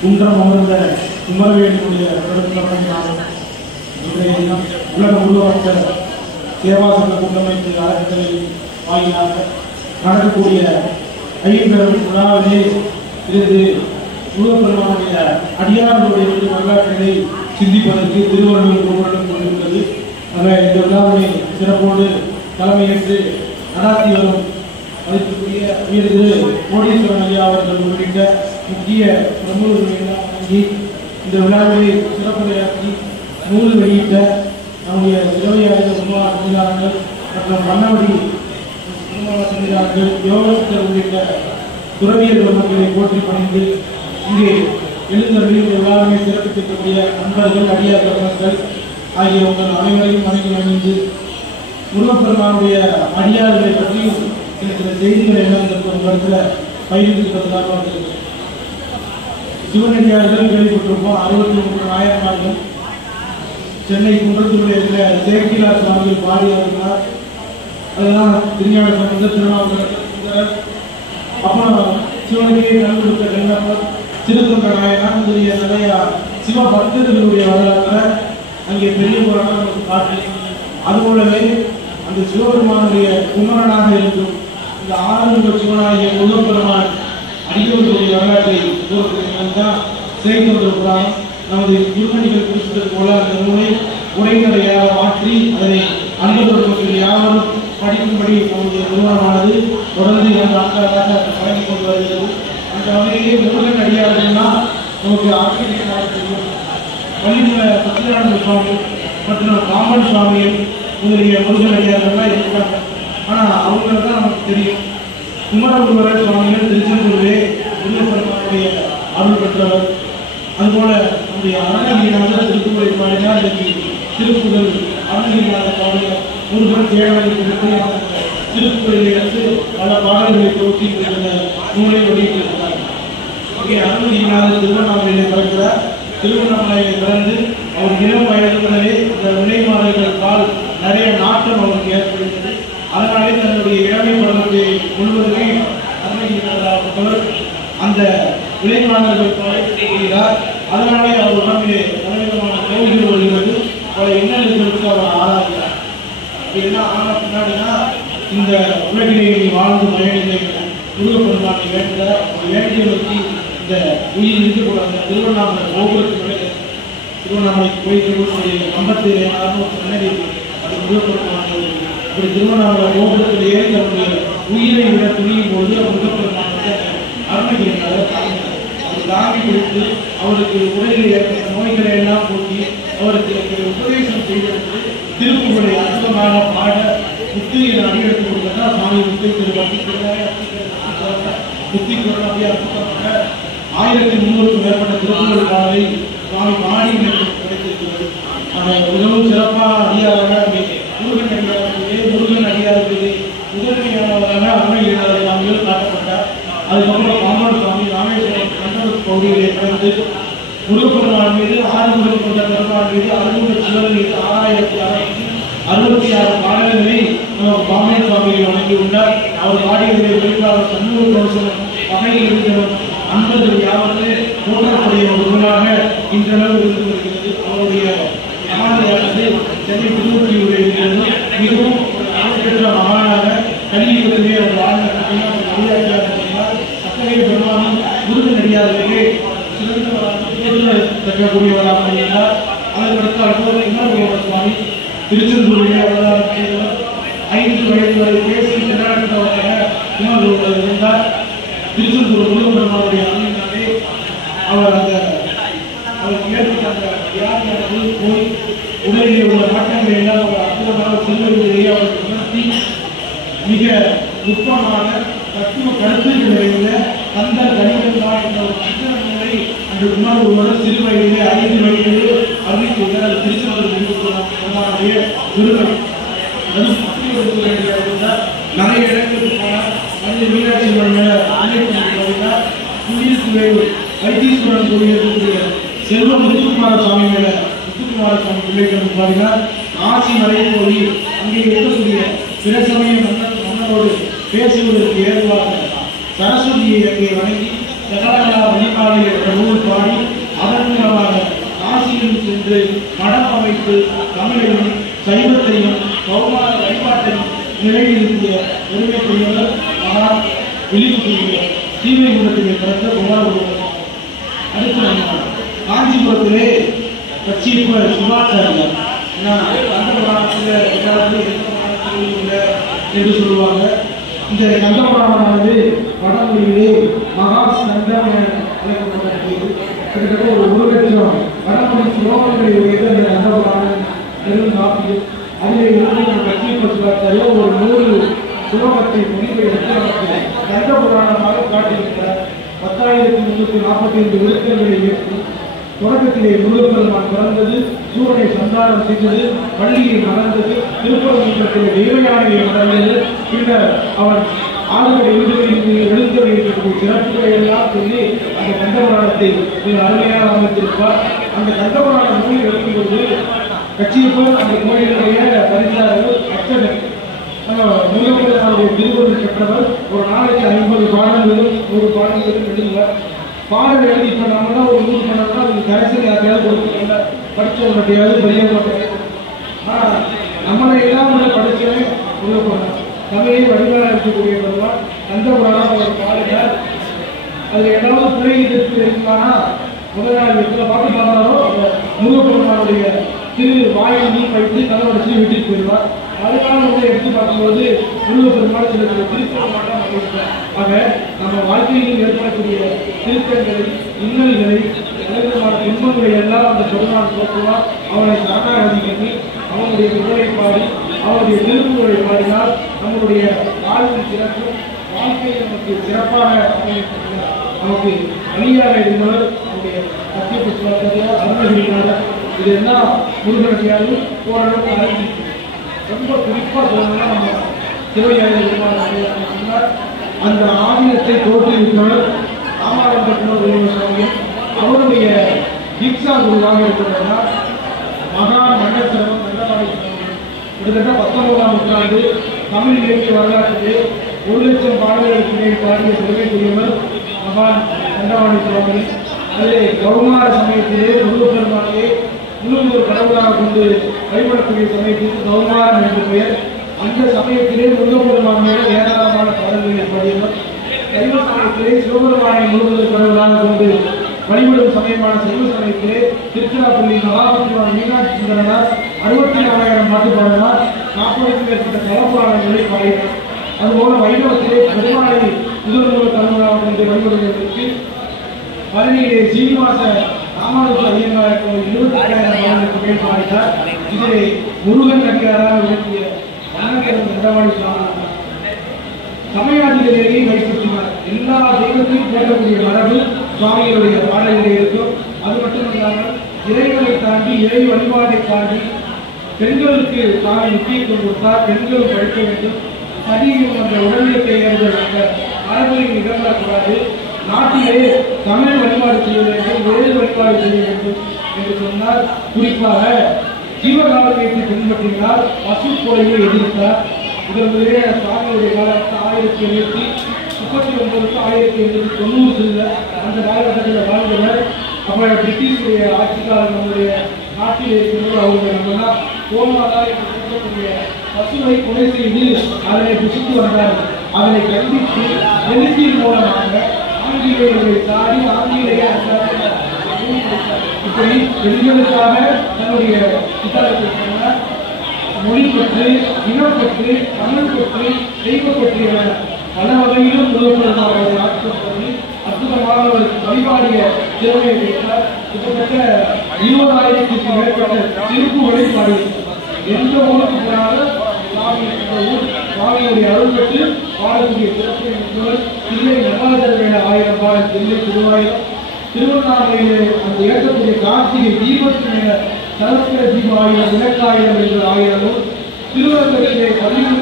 குன்றம் அமர்ந்த குமரவேலியுடைய உலக உருவாக்க சேவாசன கூட்டமைப்பு அறக்கட்டளை வாயிலாக நடக்கக்கூடிய ஐம்பெரும் விழாவிலே இருந்து முருகப்பெருமானுடைய அடியார்களுடைய வரலாற்றினை சிந்திப்பதற்கு திருவள்ளுவர் கூட்டம் கொண்டிருக்கிறது. ஆக இந்த விழாவினை சிறப்போடு தலைமையேற்று நடாத்தி வரும் மதிப்புக்குரிய உயர்திரு கோடீஸ்வரன் ஐயா அவர்கள் உள்ளிட்ட முக்கிய பிரமுகர்களை வழங்கி இந்த விழாவை சிறப்புரையாற்றி நூல் வெளியிட்ட நம்முடைய சிறவையாளர்கள் முன்னாள் தொழிலாளர்கள் மற்றும் வண்ணவடி தொழிலாளர்கள் யோகஸ்தர் உள்ளிட்ட துறவியர் மக்களை போற்றி பணிந்து இங்கே எழுந்தவர்களில் விழாவை சிறப்பித்திருக்கக்கூடிய நண்பர்கள் அடியார்கள் மக்கள் ஆகியவர்கள் அனைவரையும் வணங்கி அணிந்து முருகப்பெருமானுடைய அடியார்களை பற்றி சில செய்திகளை எல்லாம் இந்த பயிர்ந்திருப்பதாக சிவனடியார்கள் கேள்விப்பட்டிருப்போம். 63 நாயன்மார்கள் சென்னை குன்றத்தூரில் இருக்கிற சேக்கிலார் சுவாமிகள் பாடியிருக்கிறார். அதுதான் திருஞான சம்பந்தர், திருநாவுக்கரசர், அப்புறம் சிவனுக்கே கல் கொடுத்த கண்ணப்பர், திருத்தொண்ட நாயனார் முதலிய நிறைய சிவ பக்தர்களுடைய வரலாற்றை அங்கே பெரிய புராணம் நமக்கு காட்டு. அதுபோலவே அந்த சிவபெருமானுடைய குமரனாக இருக்கும் இந்த ஆறுமுக சிவனாகிய முருகப்பெருமான் அடியோருடைய வரலாற்றை தான் சேர்த்து வந்திருக்கிறார். நமது குருமணிகள் குறிப்பிட்டது போல அந்த நூலை உரைநடையாக மாற்றி அதனை அன்பர்கள் யாவரும் படிக்கும்படி நமது நிறுவனமானது தொடர்ந்து 2 ஆண்டுகளாக வழங்கிக் கொண்டு வருகிறது. அந்த வகையிலே முருகன் அடியார்கள்னா நமக்கு ஆசிரியர் வள்ளிமலை சத்யநாராயண சுவாமி மற்றும் ராமன் சுவாமிகள் முதலிய முருகன் அடியார்கள்லாம் இருக்கிறாங்க. ஆனால் அவங்கள தான் நமக்கு தெரியும். குமரகுருவர சுவாமிகள் திருச்செந்தூரிலே முருகப்பெருமானுடைய அருள் பெற்றவர். அதுபோல நம்முடைய அருணகிரிநாதர் திருக்குறளை பாடினார். இன்றைக்கு திருக்குறள் அருணகிரிநாதர் பாடிய முருகன் தேவனை திருக்குறளில் இருந்து பல பாடல்களை தொகுத்தி இந்த நூலை வெளியிட்டிருக்கிறார். இங்கே அருணகிரிநாதர் திருவண்ணாமலையிலே பிறக்கிறார். திருவண்ணாமலையை பிறந்து அவர் இளம் வயது முதலே இந்த விளைமாடல்கள் கால் நிறைய நாட்டம் அவருக்கு ஏற்படுகிறது. அதனாலே தன்னுடைய இளமை பருவத்தை முழுவதுமே அருணகிரிநாதர் அந்த விளைமாடல்கள் பாடுகிறார். அதனாலே அவர் உடம்பிலே பலவிதமான நோய்கள் வருகிறது. பல இன்னல்களுக்கு அவர் ஆளாகிறார். என்ன ஆன பின்னாடினா இந்த உலகிலே வாழ்ந்து பயணிகளை முருகப்பெருமானை வேண்ட வேண்டியவருக்கு இந்த உயிர் இருக்கக்கூடாது. திருவண்ணாமலை கோபுரத்தினுடைய திருவண்ணாமலைக்கு போய் கம்பத்திலே முன்னாடி அது முருகப்பெருமானை இப்படி திருவண்ணாமலை கோபுரத்திலேயே தன்னுடைய உயிரை விட துணியும் பொழுது முருகப்பெருமானை அருணகிரிநாதர் தாங்கி கொடுத்து அவருக்கு உடலில் ஏற்பட்ட நோய்களை எல்லாம் போக்கி அவருக்கு உபதேசம் செய்வதற்கு திருப்புகளை அற்புதமாக பாட முத்தியை அடியெடுத்து கொடுத்தா சுவாமி முத்தி முத்தி அப்படியே அற்புதமாக 1300க்கும் மேற்பட்ட திருப்புகள் பாடலை சுவாமி பாடி கிடைத்திருக்கிறது. மிகவும் சிறப்பான அடியாராக முருகன் அடியாருக்கு முதன்மையானவராக அருணகிரிநாதர் சுவாமிகள் காட்டப்பட்டார். அதுக்கப்புறம் பாம்பன் சுவாமி ராமேஸ்வரம் கண்டூர் பகுதியிலே பிறந்து முருகப்பெருமான் மீது 6 முருகன் கொண்ட பெருமான் மீது அருள்முக சிவன் மீது 6066 பாடல்களை பாம்பன் சுவாமியை வழங்கியுள்ளார். அவர் பாடியதை வெளிப்பாளர் சண்முக கவசம் வகையில் இருக்கிறவர் அன்பர்கள் யாவது போற்றக்கூடிய ஒரு நூலாக இன்றளவு இருந்து வருகிறது. அவருடைய சமாதியானது சென்னை திருவொற்றியூரில் இருக்கிறது. மிகவும் பெற்ற மகானாக கல்வியுடனே அவர் வாழ்ந்த அத்தகைய பெருமானும் முருகன் அடியார்களே சிறந்தவராகக்கூடியவராக இருந்தார். அதற்கடுத்து அடுத்த சுவாமி திருச்செந்தூரிலே அவதாரம் செய்தவர். 5 வயது வரை பேசி திறனற்றவராக குமரகுருவர் இருந்தார். திருச்செந்தூர் முருகப்பெருமானுடைய அருளினாலே அவர் அவருக்கு ஏற்பட்ட அந்த வியாதியானது போய் உடலிலே உள்ள மாற்றங்களை எல்லாம் அவர் அற்புதமாக செல்வதிலேயே அவருக்கு உணர்த்தி மிக நுட்பமான தத்துவ கருத்துக்களை உள்ள அந்த கணிதம்தான் என்ற ஒரு சிந்தனை அன்று குமரகுருவர் சிறு வயதிலே 5 வயதிலே அறிவித்துள்ளார். திருச்செந்தூர் முருகப்பெருமானுடைய விருது நிறைய இடங்களுக்கு போனார். மீனாட்சி வைத்தீஸ்வரன் கோயிலுடைய செல்வ முத்துக்குமார சுவாமி மேல முத்துக்குமார சுவாமி பிள்ளைகள் பாடினார். ஆட்சி மறை போய் அங்கே இருக்கக்கூடிய பிற சமய மன்னரோடு பேசுவதற்கு ஏதுவாக சரஸ்வதியை அங்கே வணங்கி சகலகலா வழிபாடு என்ற நூல் பாடி அதன் மூலமாக காசியில் சென்று மடம் அமைத்து தமிழையும் சைவத்தையும் பௌமான வழிபாட்டையும் நிலைநிறுத்திய பெருமைக்குரியவர் மகா விழிப்புக்குரியவர் ஸ்ரீவைகுண்டத்திலே பிறந்த குமரகுருவர். அடுத்து காஞ்சிபுரத்திலே கட்சியப்ப சிவாச்சாரியார் என்று சொல்லுவாங்க. இந்த கந்தபுராணமானது வடமொழியிலே மகா ஸ்கந்தம் என அழைக்கப்பட்டிருக்கிறது. கிட்டத்தட்ட ஒரு 1,00,000 வடமொழி ஸ்லோகங்களுடைய அந்த கந்தபுராணம் பெரும் காப்பியம். அதிலே இருந்து கட்சியப்ப சிவாச்சாரியோ ஒரு 100 சுலோகத்தை மொழிபெயர்த்து கந்த புராணமாக காட்டியிருக்கிறார். 10,345 விருத்தங்களை ஏற்று தொடக்கத்திலே முருகப்பெருமான் பிறந்தது, சூரனை சந்தானம் செய்தது, பள்ளியை மறந்தது, திருப்பரங்குன்றத்திலே தெய்வயானையை மறந்தது. பின்னர் அவன் ஆளுநர் எழுந்து வைக்கக்கூடிய சிறப்புகளை எல்லாம் சொல்லி அந்த கந்தபுராணத்தை மிக அருமையாக அமைத்திருப்பார். அந்த கந்தபுராண நூலை எழுதும்போது கட்சியப்பர் அந்த கோயிலுடைய பரிசாரர்கள் அர்ச்சகர் முருகப்பெருமானுடைய திருவருள் பெற்றவர். ஒரு நாளைக்கு 50 பாடல்களும் 100 பாடல்களும் எழுதுவார். பாடல் எழுதி இப்ப நம்ம ஒரு 100 பண்ணோம்னா அதுக்கு கரைசல் யாரையாவது கொடுத்துருக்கோம்ல படித்தவங்க கிடையாது, பெரியவங்க கிடையாது. ஆனால் நம்மளை எல்லாம் படித்தவன் உள்ள போனான். தமிழை வடிவாக இருக்கக்கூடிய பெருமாள் அந்த புராணம் ஒரு பாடல். அதில் ஏதாவது பிழை எதிர்ப்பு இருக்குமானா முதல் நாள் எத்தனை பாட்டு பாடுறாரோ முருகப்பெருமானுடைய திரு வாயை நீ வைத்து தலைவரிச்சு விட்டுட்டு போயிடுவார். அதுக்கான ஒன்றை எடுத்து பார்க்கும்போது முருகப்பெருமாள் சில திருத்தம் மாட்டான் பண்ணியிருக்கார். ஆக நம்ம வாழ்க்கையில் ஏற்படக்கூடிய திருத்தங்களை, இன்னல்களை, பலவிதமான துன்பங்களை எல்லாம் அந்த பெருமாள் போக்குவார். அவனை சரணாகதி பண்ணி அவனுடைய புகழை பாடி அவனுடைய திருப்புகளை பாடினால் நம்முடைய வாழ்வின் சிறப்பும் வாழ்க்கையை நமக்கு சிறப்பாக நமக்கு வழியாக இருந்தவர் நம்முடைய சத்திய புத்தகத்தார் அருணகிரிநாதர். இது என்ன முருகனடியாலும் ஓரளவுக்கு அறிஞ்சு ரொம்ப குறிப்பாக சொல்லணும்னா நம்ம சிவஞான அந்த ஆதினத்தை தோற்றுவித்தவர் ராமானந்த சுவாமி. அவருடைய தீட்சா குருவாக இருக்கிறதுனா மகா மன்னச்சரவம் நல்லவாடி கிட்டத்தட்ட 19ஆம் நூற்றாண்டு தமிழ் இலக்கிய வரலாற்றிலே 1,00,000 பாடல்களுக்கு மேல் பாடிய பெருமைக்குரியவர் மகான் தண்டவாணி சுவாமி. அதிலே கௌமார சமயத்திலே முருகப்பெருமானையே முழு கடவுளாக கொண்டு வழிபடக்கூடிய சமயத்திற்கு கௌமாரம் என்று பெயர். அந்த சமயத்திலே முருகப்பெருமானையோட ஏராளமான பாடல்களை பாடியவர். சைவ சமயத்திலே சிவபெருமானை முழு கடவுளாக கொண்டு வழிபடும் சமயமான சைவ சமயத்திலே திருச்சிராப்பள்ளி மகாபுத்திரன் மீனாட்சி சுந்தரனார் 64,000 பாட்டு பாடினார். 40க்கும் மேற்பட்ட கலப்புராணங்களை பாடினார். அதுபோல வைணவத்திலே பெருமாளை முதல் கடவுளாக கொண்டு வழிபடுவதற்கு பழனியிலே சீனிவாச ராமானுஜ ஐயங்கார் 25,000 பாடலுக்கு மேல் பாடினார். இதிலே முருகன் அடியாராக விளக்கிய தண்டவாணி சுவாமி சமயாதிகளேயே கைப்பற்றினார். எல்லா தெய்வத்தையும் போற்றக்கூடிய மரபு சுவாமிகளுடைய பாடலிலே இருக்கும். அது மட்டுமல்லாமல் இறைவனை தாண்டி இறை வழிபாட்டை தாண்டி பெண்களுக்கு சுவாமி முக்கியத்துவம் கொடுத்தார். பெண்களும் படிக்க வேண்டும். சரீரம் அந்த உடல்நிலை அந்த மரபுகளில் இடம்பெறக்கூடாது. நாட்டிலே தமிழ் வழிபாடு செய்ய வேண்டும், வேறு வழிபாடு செய்ய வேண்டும் என்று சொன்னார். குறிப்பாக ஜீவகாலத்தை பின்பற்றினார். பசுக்கொலையை எதிர்த்தார். முதலே சுவாமியுடைய காலத்தில் 1739 1890 அந்த காலகட்டத்தில் வாழ்ந்தவர். அப்ப பிரிட்டிஷுடைய ஆட்சி காலம் நம்முடைய நாட்டில் இருக்கிறது. அவங்க நம்ம கோமாதார் என்று சொல்லக்கூடிய பசுவை கொலை செய்து அதனை புசித்து வந்தார். அதனை கண்டித்து எழுத்தின் மூலமாக ஆங்கிலேயர்களை சாடி ஆங்கிலேய இப்படி பெண்களுக்காக தன்னுடைய புத்தகத்தை சொன்னார். மொழி பற்றி, இனப்பற்றி, தமிழ் பற்றி, தெய்வ பற்றிய பல வகையிலும் முருகப்பெருமானுடைய ஆட்டம் பண்ணி அற்புதமாக வழிபாடிய திறமையை வைத்தார். கிட்டத்தட்ட 20,000க்கும் மேற்பட்ட திருப்புகளை பாடியிருக்கிறார். எந்த ஊருக்கு போனாலும் சுவாமியுடைய அருள் பெற்று பாடக்கூடிய சிறப்பு என்பவர் தில்லை நடராஜர் 1000 பாடல், தில்லை திருவாயிரம், திருவண்ணாமலையிலே அந்த ஏற்கக்கூடிய கார்த்திகை தீபத்தின் மேல சரஸ்வர தீபம் 1000, விளக்காயிரம் என்ற 1000, திருவண்ணத்திலே 13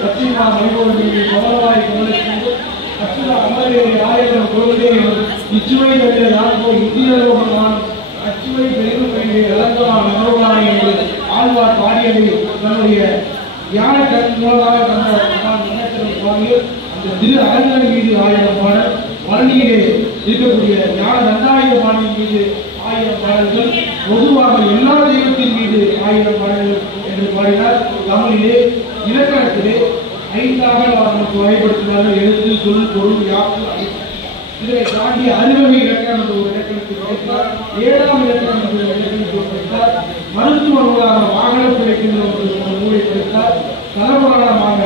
சத்தியமா மணிபோர்மி பவளவாய் கமலச்சென்று அச்சுதா அமரவேலி 1000 கோவிலே இச்சுவை வெள்ள நான்கோ இந்தியலோகமான் அச்சுவை பெருமை வேண்டிய இலங்கமா மனோகானை என்று ஆழ்வார் பாடியதை தன்னுடைய ஞான கண் மூலமாக கண்ட சுவாமிகள் அந்த திரு அரங்கன் மீது 1000 பாடல், பழனியிலே இருக்கக்கூடிய ஞான தண்டாயுத பாணியின் மீது 1000 பாடல்கள், பொதுவாக எல்லா தெய்வத்தின் மீது 1000 பாடல்கள் என்று பாடினார். தமிழிலே இலக்கணத்திலே 5ஆக நமக்கு வகைப்படுத்தினார்கள். எழுத்து, சொல், பொருள், யாப்பு. இதனை தாண்டி அறிவகை இலக்கணம் என்ற ஒரு இலக்கணத்தை படித்தார். 7ஆம் இலக்கணம் என்ற ஒரு இலக்கணத்தை படித்தார். மருத்துவ நூலாக வாகன பிழைக்கின்ற ஒரு நூலை படித்தார். தலபுராணமாக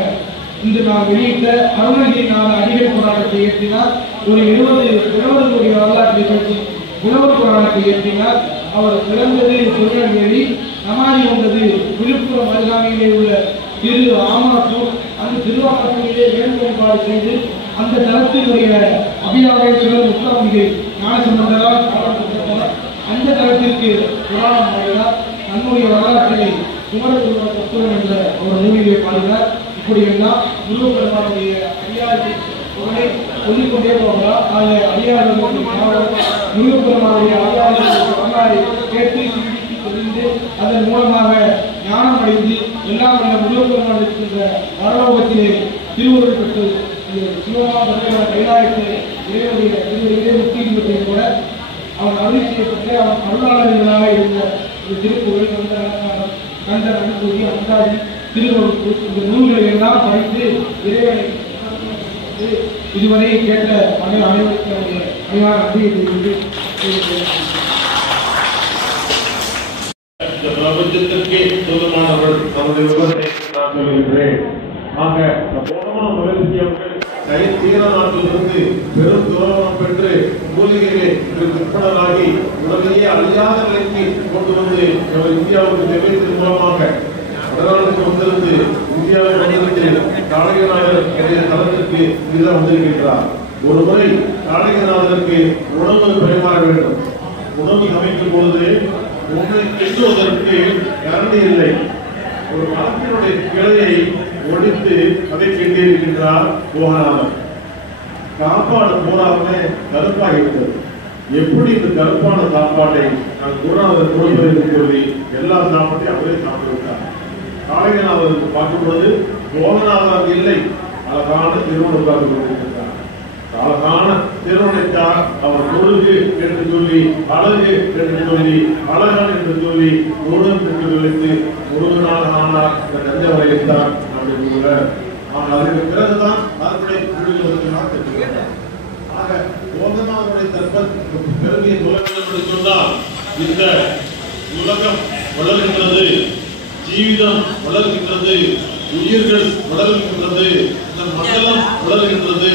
இன்று நாம் வெளியிட்ட அருணகிரிநாத அடிகள் புராணத்தை இயற்றினார். ஒரு 70 வரலாற்றை பற்றி புலவர் புராணத்தை இயற்றினார். அவர் பிறந்தது திருநெல்வேலி, சமாதி வந்தது விழுப்புரம் அருகாமையிலே உள்ள திரு ஆமாத்தூர். அந்த திருவாரூரிலே வேண்டு வழிபாடு செய்து அந்த தலத்தினுடைய அபியாவேஸ்வரர் முத்தாம்பிகை ஞானசம்பந்தரால் பாடப்பட்டவர். அந்த தலத்திற்கு புராணம் பாடினார். தன்னுடைய வரலாற்றிலே குமரகுருவ தத்துவம் என்ற ஒரு நூலிலே பாடினார். இப்படியெல்லாம் முருகப்பெருமானுடைய அடியாரை உடனே சொல்லிக்கொண்டே போகலாம். அதில் அடியார்களுடைய முருகப்பெருமானுடைய அடியாரை கேட்டு சிந்தித்து தெரிந்து அதன் மூலமாக ஞானம் அடைந்து எல்லாம் உள்ள முருகப்பெருமான் இருக்கின்ற வரலோகத்திலே திருவுருள் பெற்று சிவமா கைலாயத்தை இறைவனுடைய திருவருளே முக்தி கூட அவர் அருள் செய்யப்பட்டு அவர் அருளாளர்களாக இருந்த இந்த திருப்புகழ் கந்தர் அனுபூதி அந்தாதி திருவள்ளுக்கு இந்த நூல்களை எல்லாம் படித்து இறைவனை இதுவரை கேட்ட அனைவருக்கு அனைவர நன்றியை தெரிவித்து இந்த பிரபஞ்சத்திற்கே சொந்தமானவர்கள் நம்முடைய விவரத்தை நான் சொல்கின்றேன். ஆக போனமான மகிழ்ச்சியவர்கள் சீன நாட்டிலிருந்து பெரும் துறவரம் பெற்று மூலிகையிலே விற்பனராகி உலகையே அழியாத நிலைக்கு கொண்டு வந்து நம்ம இந்தியாவுக்கு செல்வதன் மூலமாக வடநாட்டுக்கு வந்திருந்து இந்தியாவில் வந்திருந்து காளிங்கநாதர் என்ற தளத்திற்கு இதுதான் வந்திருக்கின்றார். ஒரு முறை காளிங்கநாதருக்கு உணவு பரிமாற வேண்டும். உணவு சமைக்கும் பொழுது உணவை கிண்டுவதற்கு கரண்டி இல்லை. ஒரு மரத்தினுடைய கிளையை ஒடித்து அதை கிண்டியிருக்கின்றார் போகநாதர். சாப்பாடு போடாமலே கருப்பாகிவிட்டது. எப்படி இந்த கருப்பான சாப்பாட்டை நான் குருநாதர் கொடுப்பதற்கு சொல்லி எல்லா சாப்பாட்டையும் அவரே சாப்பிட்டு விட்டார். காளிங்கநாதருக்கு பார்க்கும் பொழுது போகநாதர் இல்லை, அழகான திருமணம் பார்த்து கொண்டிருக்கிறார். அழகான திருமணத்தார் அவர் முருகு என்று சொல்லி அழகு என்று சொல்லி அழகன் என்று சொல்லி முருகன் என்று சொல்லித்து முருகனாக ஆனார். இந்த தஞ்சவரை இருந்தார் நம்முடைய முருகர். ஆனால் அதற்கு பிறகுதான் அதனுடைய ஆக போகநாதனுடைய பெருமையை சொல்ல சொன்னால் இந்த உலகம் வளர்கின்றது, ஜீவிதம் வளர்கின்றது, உயிர்கள் வளர்கின்றது, இந்த மண்டலம் வளர்கின்றது,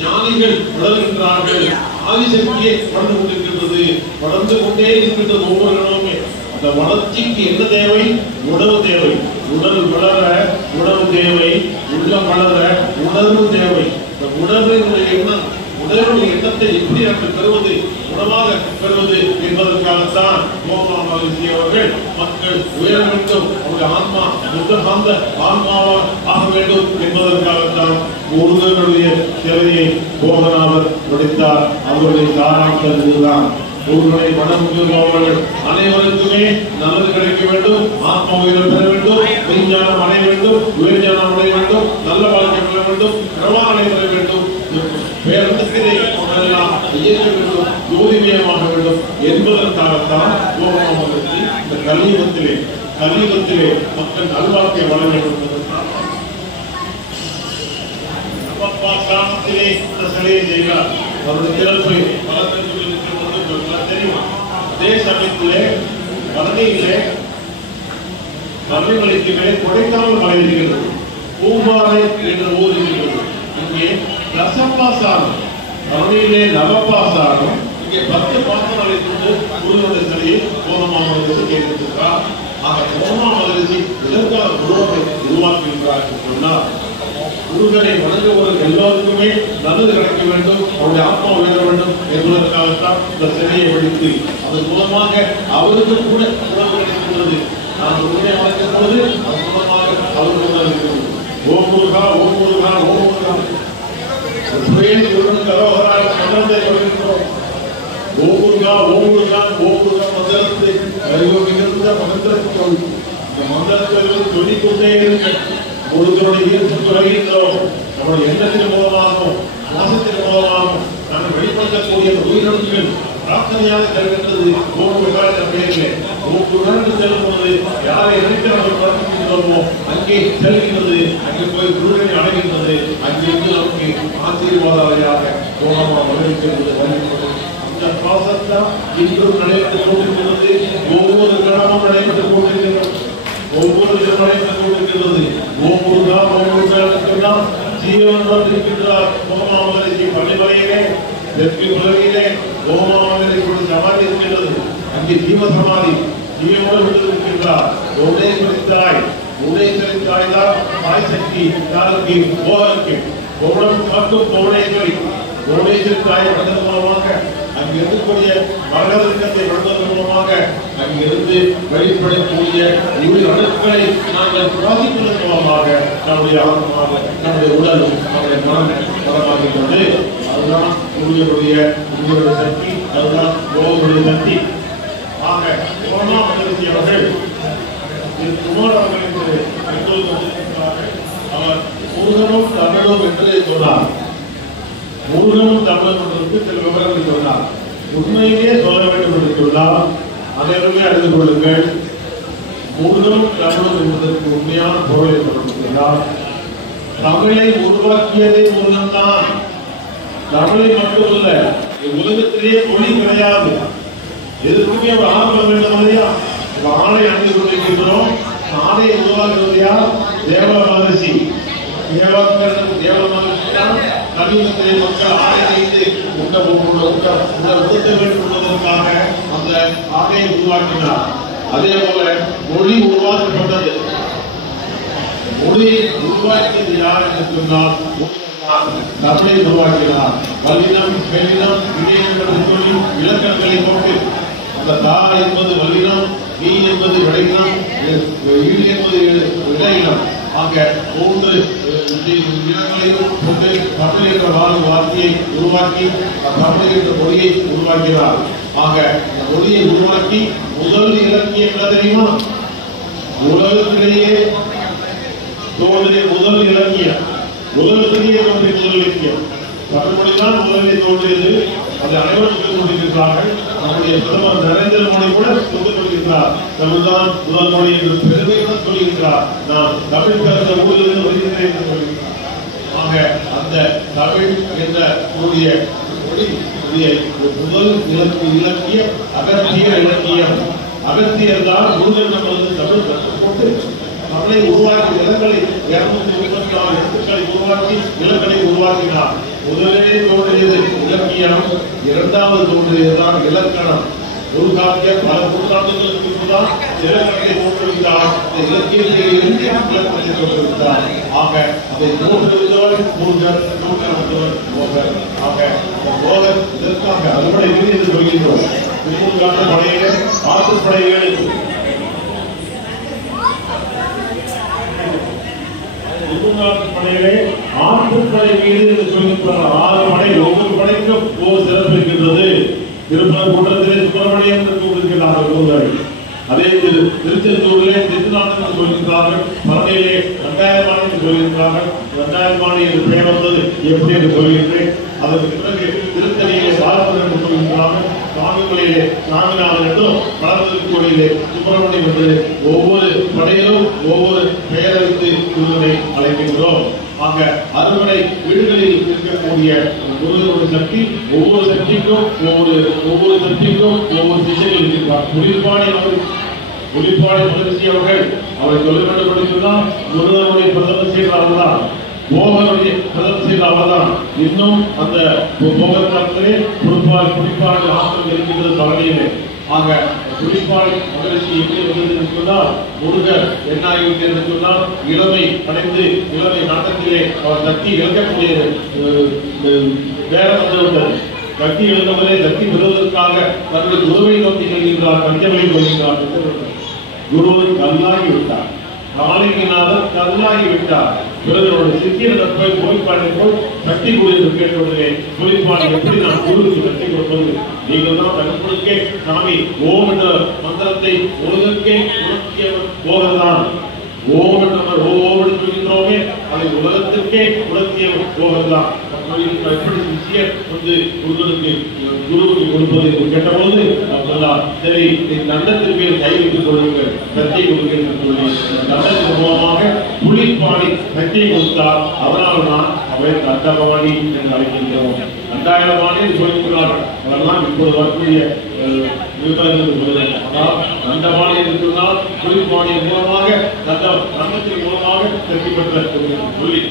ஞானிகள் வளர்கின்றார்கள், ஆதிசக்தியை வளர்ந்து கொண்டிருக்கின்றது, வளர்ந்து கொண்டே இருக்கின்றது ஒவ்வொரு இடமுமே. அந்த வளர்ச்சிக்கு என்ன தேவை? உணவு தேவை. உடல் வளர உணவு தேவை, உள்ளம் வளர உணர்வு தேவை. இந்த உணர்வினுடைய எண்ணம், உணர்வுடைய எண்ணத்தை எப்படி நாங்கள் பெறுவது, உணவாக பெறுவது என்பதற்காகத்தான் கோமா மகிழ்ச்சி அவர்கள் மக்கள் உயர வேண்டும், அவருடைய ஆன்மா புத்தகாந்த ஆன்மாவாக ஆக வேண்டும் என்பதற்காகத்தான் முருகனுடைய சேவையை போகநாதர் முடித்தார். அவருடைய சாராம்சம் இதுதான். முருகனை மனமுகர்கள் அனைவருக்குமே நல்லது கிடைக்க வேண்டும், ஆத்ம உயரம் பெற வேண்டும், மெய்ஞானம் அடைய வேண்டும், உயர்ஞானம் அடைய வேண்டும், நல்ல வாழ்க்கை பெற வேண்டும், பிரமாணை பெற வேண்டும், பேரத்திலே எல்லாம் இயக்க வேண்டும், ஜோதிமயமாக வேண்டும் என்பதற்காகத்தான் கோபமாமகத்தி இந்த கலியுகத்திலே மக்கள் நல்வாழ்க்கை வளர வேண்டும் என்பதற்காக கிராமத்திலே இந்த சிலையை செய்கிறார். அவருடைய திறப்பை வளர்த்து தெரியும். அதே சமயத்திலே பழனியிலே மலைமலைக்கு மேலே கொடைக்கானல் மலை இருக்கிறது, பூம்பாறை என்ற ஊர் இருக்கிறது. இங்கே தசப்பாசாரம், பழனியிலே நவப்பாசாரம், இங்கே 10 பாசனங்களை கொண்டு முருகனுடைய சிலையை கோபமாமகரிஷி கேட்டிருக்கிறார். ஆக கோபமாமகரிஷி இதற்கான உருவத்தை உருவாக்குகின்றார் என்று சொன்னார். முருகனை வணங்குவதற்கு எல்லோருக்குமே நல்லது கிடைக்க வேண்டும், அவருடைய ஆத்மா உயர வேண்டும் என்பதற்காகத்தான் இந்த சிலையை வெடித்து அதன் மூலமாக அவருக்கு கூட உணவு கிடைக்கின்றது. நான் முருகனை வணங்கும் பொழுது அதன் மூலமாக அவருக்கு உணவு இருக்கிறது. ஓம் முருகா, ஓம் முருகா, ஓம் முருகா. மந்திரத்தை வருகின்றோம். ஓம் முருகா, ஓம் முருகா, ஓம் முருகா மந்திரத்தை மிகுந்த மந்திரத்தை இந்த மந்திரத்தை சொல்லிக்கொண்டே இருக்க முருகனுடைய ஈர்ப்பு வருகின்றோம். நம்முடைய எண்ணத்தின் மூலமாகவும் வாசத்தின் மூலமாகவும் நாங்கள் வெளிப்படுத்தக்கூடிய உயிரிழப்புகள் பிரார்த்தனையாக செல்கின்றது. ஓம் முருகா பேரிலே ஓம் முருகன் செல்லும் போது யாரை நினைத்து நாங்கள் பிரார்த்திக்கின்றோமோ அங்கே செல்கின்றது, அங்கே போய் முருகனை அடைகின்றது, அங்கிருந்து நமக்கு ஆசீர்வாதாரியாக கோபமா வருகின்றது. அந்த பாசத்தான் இன்றும் நடைபெற்றுக் கொண்டிருக்கிறது. ஒவ்வொரு கணமும் நடைபெற்றுக் கொண்டிருக்கிறது. ஒவ்வொரு நடைபெற்றுக் கொண்டிருக்கிறது. ஓம் முருகா, ஓம் முருகா சொன்னால் ஜீவனுடன் இருக்கின்றார் கோபமாமகரிஷி. பள்ளிமலையிலே தெற்கு உலகிலே கோபமாமகரிஷி சமாதி இருக்கின்றது. அங்கே ஜீவ சமாதி ஜீவனோடு இருக்கின்றார். புவனேஸ்வரி தாய் தான் தாய் சக்தி, யாருக்கு? போகருக்கு. கோணம் காக்கும் புவனேஸ்வரி. புவனேஸ்வரி தாய் வளர்ந்தது மூலமாக அங்கு இருக்கக்கூடிய மரகதத்தை வளர்ந்ததன் மூலமாக அங்கிருந்து வெளிப்படக்கூடிய உயிர் அணுக்களை நாங்கள் சுவாசிப்பதன் மூலமாக நம்முடைய ஆத்மாவாக, நம்முடைய உடல், நம்முடைய மனம் வளமாகின்றது. அதுதான் உங்களுடைய சக்தி, அதுதான் கோபுடைய சக்தி. ஆக கோமா மகிழ்ச்சி அவர்கள் குமார் அவர்களுக்கு அவர் முருகனும் தமிழும் என்று சொன்னார். முருகனும் தமிழும் என்றதற்கு சில விவரங்கள் சொன்னார். உண்மையிலே சொல்ல வேண்டும் என்று சொன்னால் அனைவருமே அறிந்து கொள்ளுங்கள். முழுதும் தமிழ் என்பதற்கு உண்மையான பொருள் என்பதற்கால் தமிழை உருவாக்கியதே முருகன் தான். தமிழை மட்டுமல்ல, உலகத்திலேயே மொழி கிடையாது. எதுக்குமே ஒரு ஆர்வம் வேண்டும் இல்லையா? ஆணை அணிந்து கொண்டிருக்கின்றோம். ஆணையை உருவாக்குவது யார்? தேவ மகர்ஷி. தேவ மகர்ஷி தான் தமிழகத்திலே மக்கள் ஆணை வைத்து உணர்த்த வேண்டும் என்பதற்காக அந்த ஆணையை உருவாக்கினார். அதே போல மொழி உருவாக்கப்பட்டது. மொழி உருவாக்கியது யார் என்று சொன்னால் தமிழை உருவாக்கினார். வல்லினம், மெல்லினம், இணையம் என்று சொல்லி இலக்கணங்களை போட்டு அந்த தா என்பது வல்லினம், நீ என்பது விடையினம், ஈடு என்பது இடையினம் ஆக 3 இனங்களையும் கொண்டு தமிழ் என்ற வார்த்தையை உருவாக்கி தமிழ் என்ற மொழியை உருவாக்கினார். ஆக இந்த மொழியை உருவாக்கி முதல் இலக்கியம் என்ன தெரியுமா? உலகத்திலேயே தோன்றிய முதல் இலக்கியம், உலகத்திலேயே தோன்றிய முதல் இலக்கியம் தமிழ் மொழிதான் முதலில் தோன்றியது. அதை அனைவரும் சொல்லிக் கொண்டிருக்கிறார்கள். நம்முடைய பிரதமர் நரேந்திர மோடி கூட சொல்லிக் கொண்டிருக்கிறார். தமிழ்தான் முதல் மொழி என்று பெருமையுடன் சொல்லியிருக்கிறார். நான் தமிழ் கலந்த ஊரிலிருந்து வருகிறேன் என்று சொல்லியிருக்கிறார். ஆக அந்த தமிழ் என்ற கூடிய மொழி முதல் இலக்கியம் அகத்திய இலக்கியம். அகத்தியர் தான் முருகன் நமது தமிழ் கற்றுக்கொண்டு தமிழை உருவாக்கி இலக்கணை 234 எழுத்துக்களை உருவாக்கி இலக்கணை உருவாக்கினார். முதலிலே தோன்றியது இலக்கியம், இரண்டாவது தோன்றியதுதான் இலக்கணம். ஒரு காலத்திய பல நூற்றாண்டுகளுக்கு முன்புதான் இலக்கணத்தை தோற்றுவித்தார். இந்த இலக்கியத்தை இருந்து இலக்கணத்தை தோற்றுவித்தார். ஆக அதை தோற்றுவித்தவர் முருகன், தோற்றுவித்தவர் போகர். ஆக போகர் இதற்காக அறுபடை என்று சொல்கின்றோம். திருமூர்காட்டு படையிலே ஆற்றுப்படைகள் படையிலே ஆற்றுப்படை வீடு என்று சொல்லியிருப்பார். 6 படை, ஒவ்வொரு படைக்கும் ஒரு சிறப்பு இருக்கின்றது. திருப்பதி கூட்டத்திலே சுப்பிரமணியம் என்று கூறுகிறார்கள். அதே திருச்செந்தூரிலே திருநாட்டு சொல்கிறார்கள். பழனியிலே 2000 என்று சொல்கிறார்கள். 2000 என்று பெயர் வந்தது எப்படி என்று சொல்கின்றேன். அதற்கு பிறகு திருத்தணியிலே பாலபுரம் என்று சொல்கிறார்கள். சாமிமலையிலே சாமிநாதன் என்றும் வளர்ந்திருக்கோயிலே சுப்பிரமணியம் என்று ஒவ்வொரு படையிலும் ஒவ்வொரு பெயரை வைத்து முருகனை அழைக்கின்றோம். ஆக அறுவடை வீடுகளில் இருக்கக்கூடிய முருகனுடைய சக்தி ஒவ்வொரு சக்திக்கும் ஒவ்வொரு திசையில் இருக்கிறார். புலிப்பாடி மகிழ்ச்சி அவர்கள் அவரை சொல்ல வேண்டும் என்று சொன்னால் முருகனுடைய பிரதம செய்கிறார்கள் தான், போகனுடைய பிரதம செய்த அவர்தான். இன்னும் அந்த போகத்திலே புலிப்பாடி ஆசிரியர் இருக்கின்றது பழனியிலே. ஆக புலிப்பாடி மகிழ்ச்சி எப்படி வந்தது என்று சொன்னால் முருகர் என்ன ஆகிவிட்டது என்று சொன்னால் இளமை அடைந்து இளமை நாட்டத்திலே அவர் சக்தி இழக்கக்கூடிய நேரம் வந்துவிட்டது. சக்தி இழந்தவரை சக்தி பெறுவதற்காக தன்னுடைய குருவை நோக்கி செல்கின்றார். கஞ்சவழி கொள்கின்றார். குருவை கல்லாகி விட்டார். காளிநாதர் கல்லாகி விட்டார். பிறகு சிக்கியிடம் போய்ப்பாடி போய் சக்தி குறித்து கேட்டவுடனே புலிப்பாடி எப்படி நான் குருவுக்கு சக்தி கொடுப்பது? நீங்கள் தான் தங்களுக்கே சாமி ஓம் என்ற மந்திரத்தை உலகக்கே உணர்த்தியவர் போகலாம். ஓம் என்ற ஓம் என்று சொல்கின்றோமே அதை உலகத்திற்கே உணர்த்தியவர் போகலாம். எப்படி விஷயம் முருகனுக்கு குருவுக்கு கொடுப்பது என்று கேட்டபோது சரி தண்டத்திற்கு கை வைத்துக் கொள்ளுங்கள், சக்தியை கொடுங்கள் என்று சொல்லி தண்டத்தின் மூலமாக புலிப்பாடி சக்தியை கொடுத்தார். அதனால் தான் அவை தண்டபாணி என்று அழைக்கின்றோம். 2000 என்று சொல்லிக்கிறார்கள். அதெல்லாம் இப்போது வரக்கூடிய தண்டபாணி என்று சொன்னால் புலிப்பாடியின் மூலமாக தண்டத்தின் மூலமாக சக்தி பெற்ற சொல்லி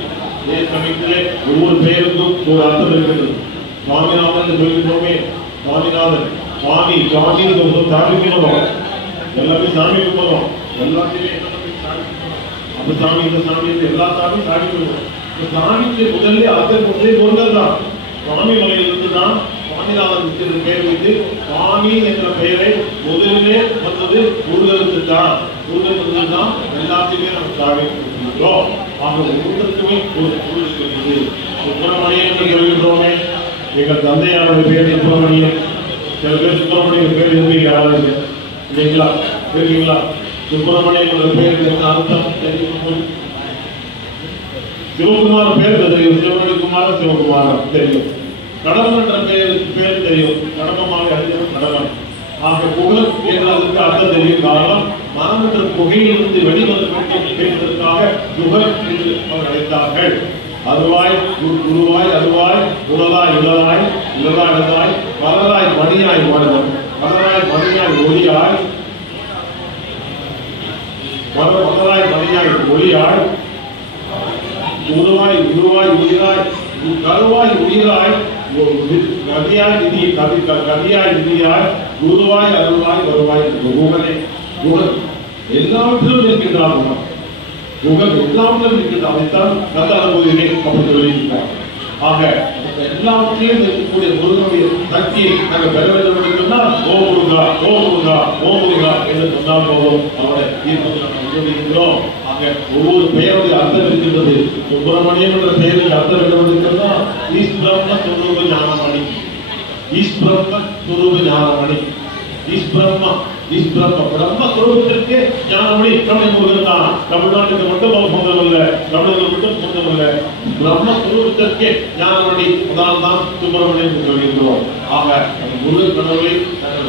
இதே சமயத்திலே ஒவ்வொரு பெயருக்கும் ஒரு அர்த்தம் இருக்கிறது. சுவாமிநாதன் என்று சொல்கின்றோமே, சுவாமிநாதன் சுவாமி சுவாமி சாமிக்கு வரும். எல்லாமே சாமி கும்பிடுறோம். எல்லாத்தையுமே அந்த சாமி இந்த சாமி எல்லா சாமியும் சாமி கும்பிடுவோம். இந்த சாமிக்கு முதல்ல அர்த்தம் முருகன் தான். சுவாமி மலையிலிருந்து தான் சுவாமிநாதன் பெயர் வைத்து சுவாமி என்ற பெயரை முதலிலே வந்தது முருகனுக்கு தான். முருகன் தான் எல்லாத்தையுமே நம்ம சாமி கொடுக்கின்றோம். ஆக ஒவ்வொருத்தருக்குமே ஒரு பொருள் இருக்கிறது. சுப்பிரமணியன் என்று சொல்கின்றோமே, எங்கள் தந்தையாருடைய பேர் சுப்பிரமணியன். சில பேர் சுப்பிரமணியன் பேர் யாராவது இல்லைங்களா? இருக்கீங்களா? சுப்பிரமணியன் பேருக்கு என்ன அர்த்தம் தெரியும்? சிவகுமார் பேர் தெரியும். சிவகுமார சிவகுமாரன் தெரியும். கடவுள் என்ற பெயர் தெரியும், கடமமாக அறிஞர் கடவுள். ஆக புகழ் என்றதற்கு அர்த்தம் தெரியும். காரணம் மனம் என்ற புகையிலிருந்து வெளிவதற்காக புகழ் என்று அவர் அழைத்தார்கள். அதுவாய் குருவாய் அதுவாய் உலதாய் இளதாய் இளதாய் இளதாய் பலராய் மணியாய் வாழ்வன் பலராய் மணியாய் ஒளியாய் பலராய் மணியாய் ஒளியாய் உருவாய் உருவாய் உயிராய் கருவாய் உயிராய் கவியாய் நிதி கவியாய் நிதியாய் குருவாய் அருள்வாய் வருவாய் குகனே குகன் எல்லாவற்றிலும் இருக்கின்றார். குகன் எல்லாவற்றிலும் இருக்கின்றார். அதைத்தான் நல்ல அனுபவியை அவர் சொல்லியிருக்கிறார். ஆக எல்லாவற்றிலும் இருக்கக்கூடிய முருகனுடைய சக்தியை நாங்கள் பெற வேண்டும் என்று சொன்னால் ஓ முருகா ஓ முருகா ஓ முருகா என்று சொன்னால் போதும் அவரை இருக்கிறோம். ஆக ஒவ்வொரு பெயருடைய அர்த்தம் இருக்கின்றது. சுப்பிரமணியம் என்ற பெயருக்கு அர்த்தம் என்னவென்று ஈஸ்வரம்ம சொரூப ஞானமணி, ஈஸ்வரம்ம சொரூப ஞானமணி, ஈஸ்வரம்மா பிரம்மஸ்வரூபத்திற்கு ஞானமணி நம்முடைய முருகன் தான். தமிழ்நாட்டுக்கு மட்டும் சொந்தமல்ல, தமிழர்கள் மட்டும் சொந்தமல்ல, பிரம்மஸ்வரூபத்திற்கு ஞானமணி. அதனால்தான் சுப்பிரமணியம் சொல்கின்றோம். ஆக முருகன் கடவுளை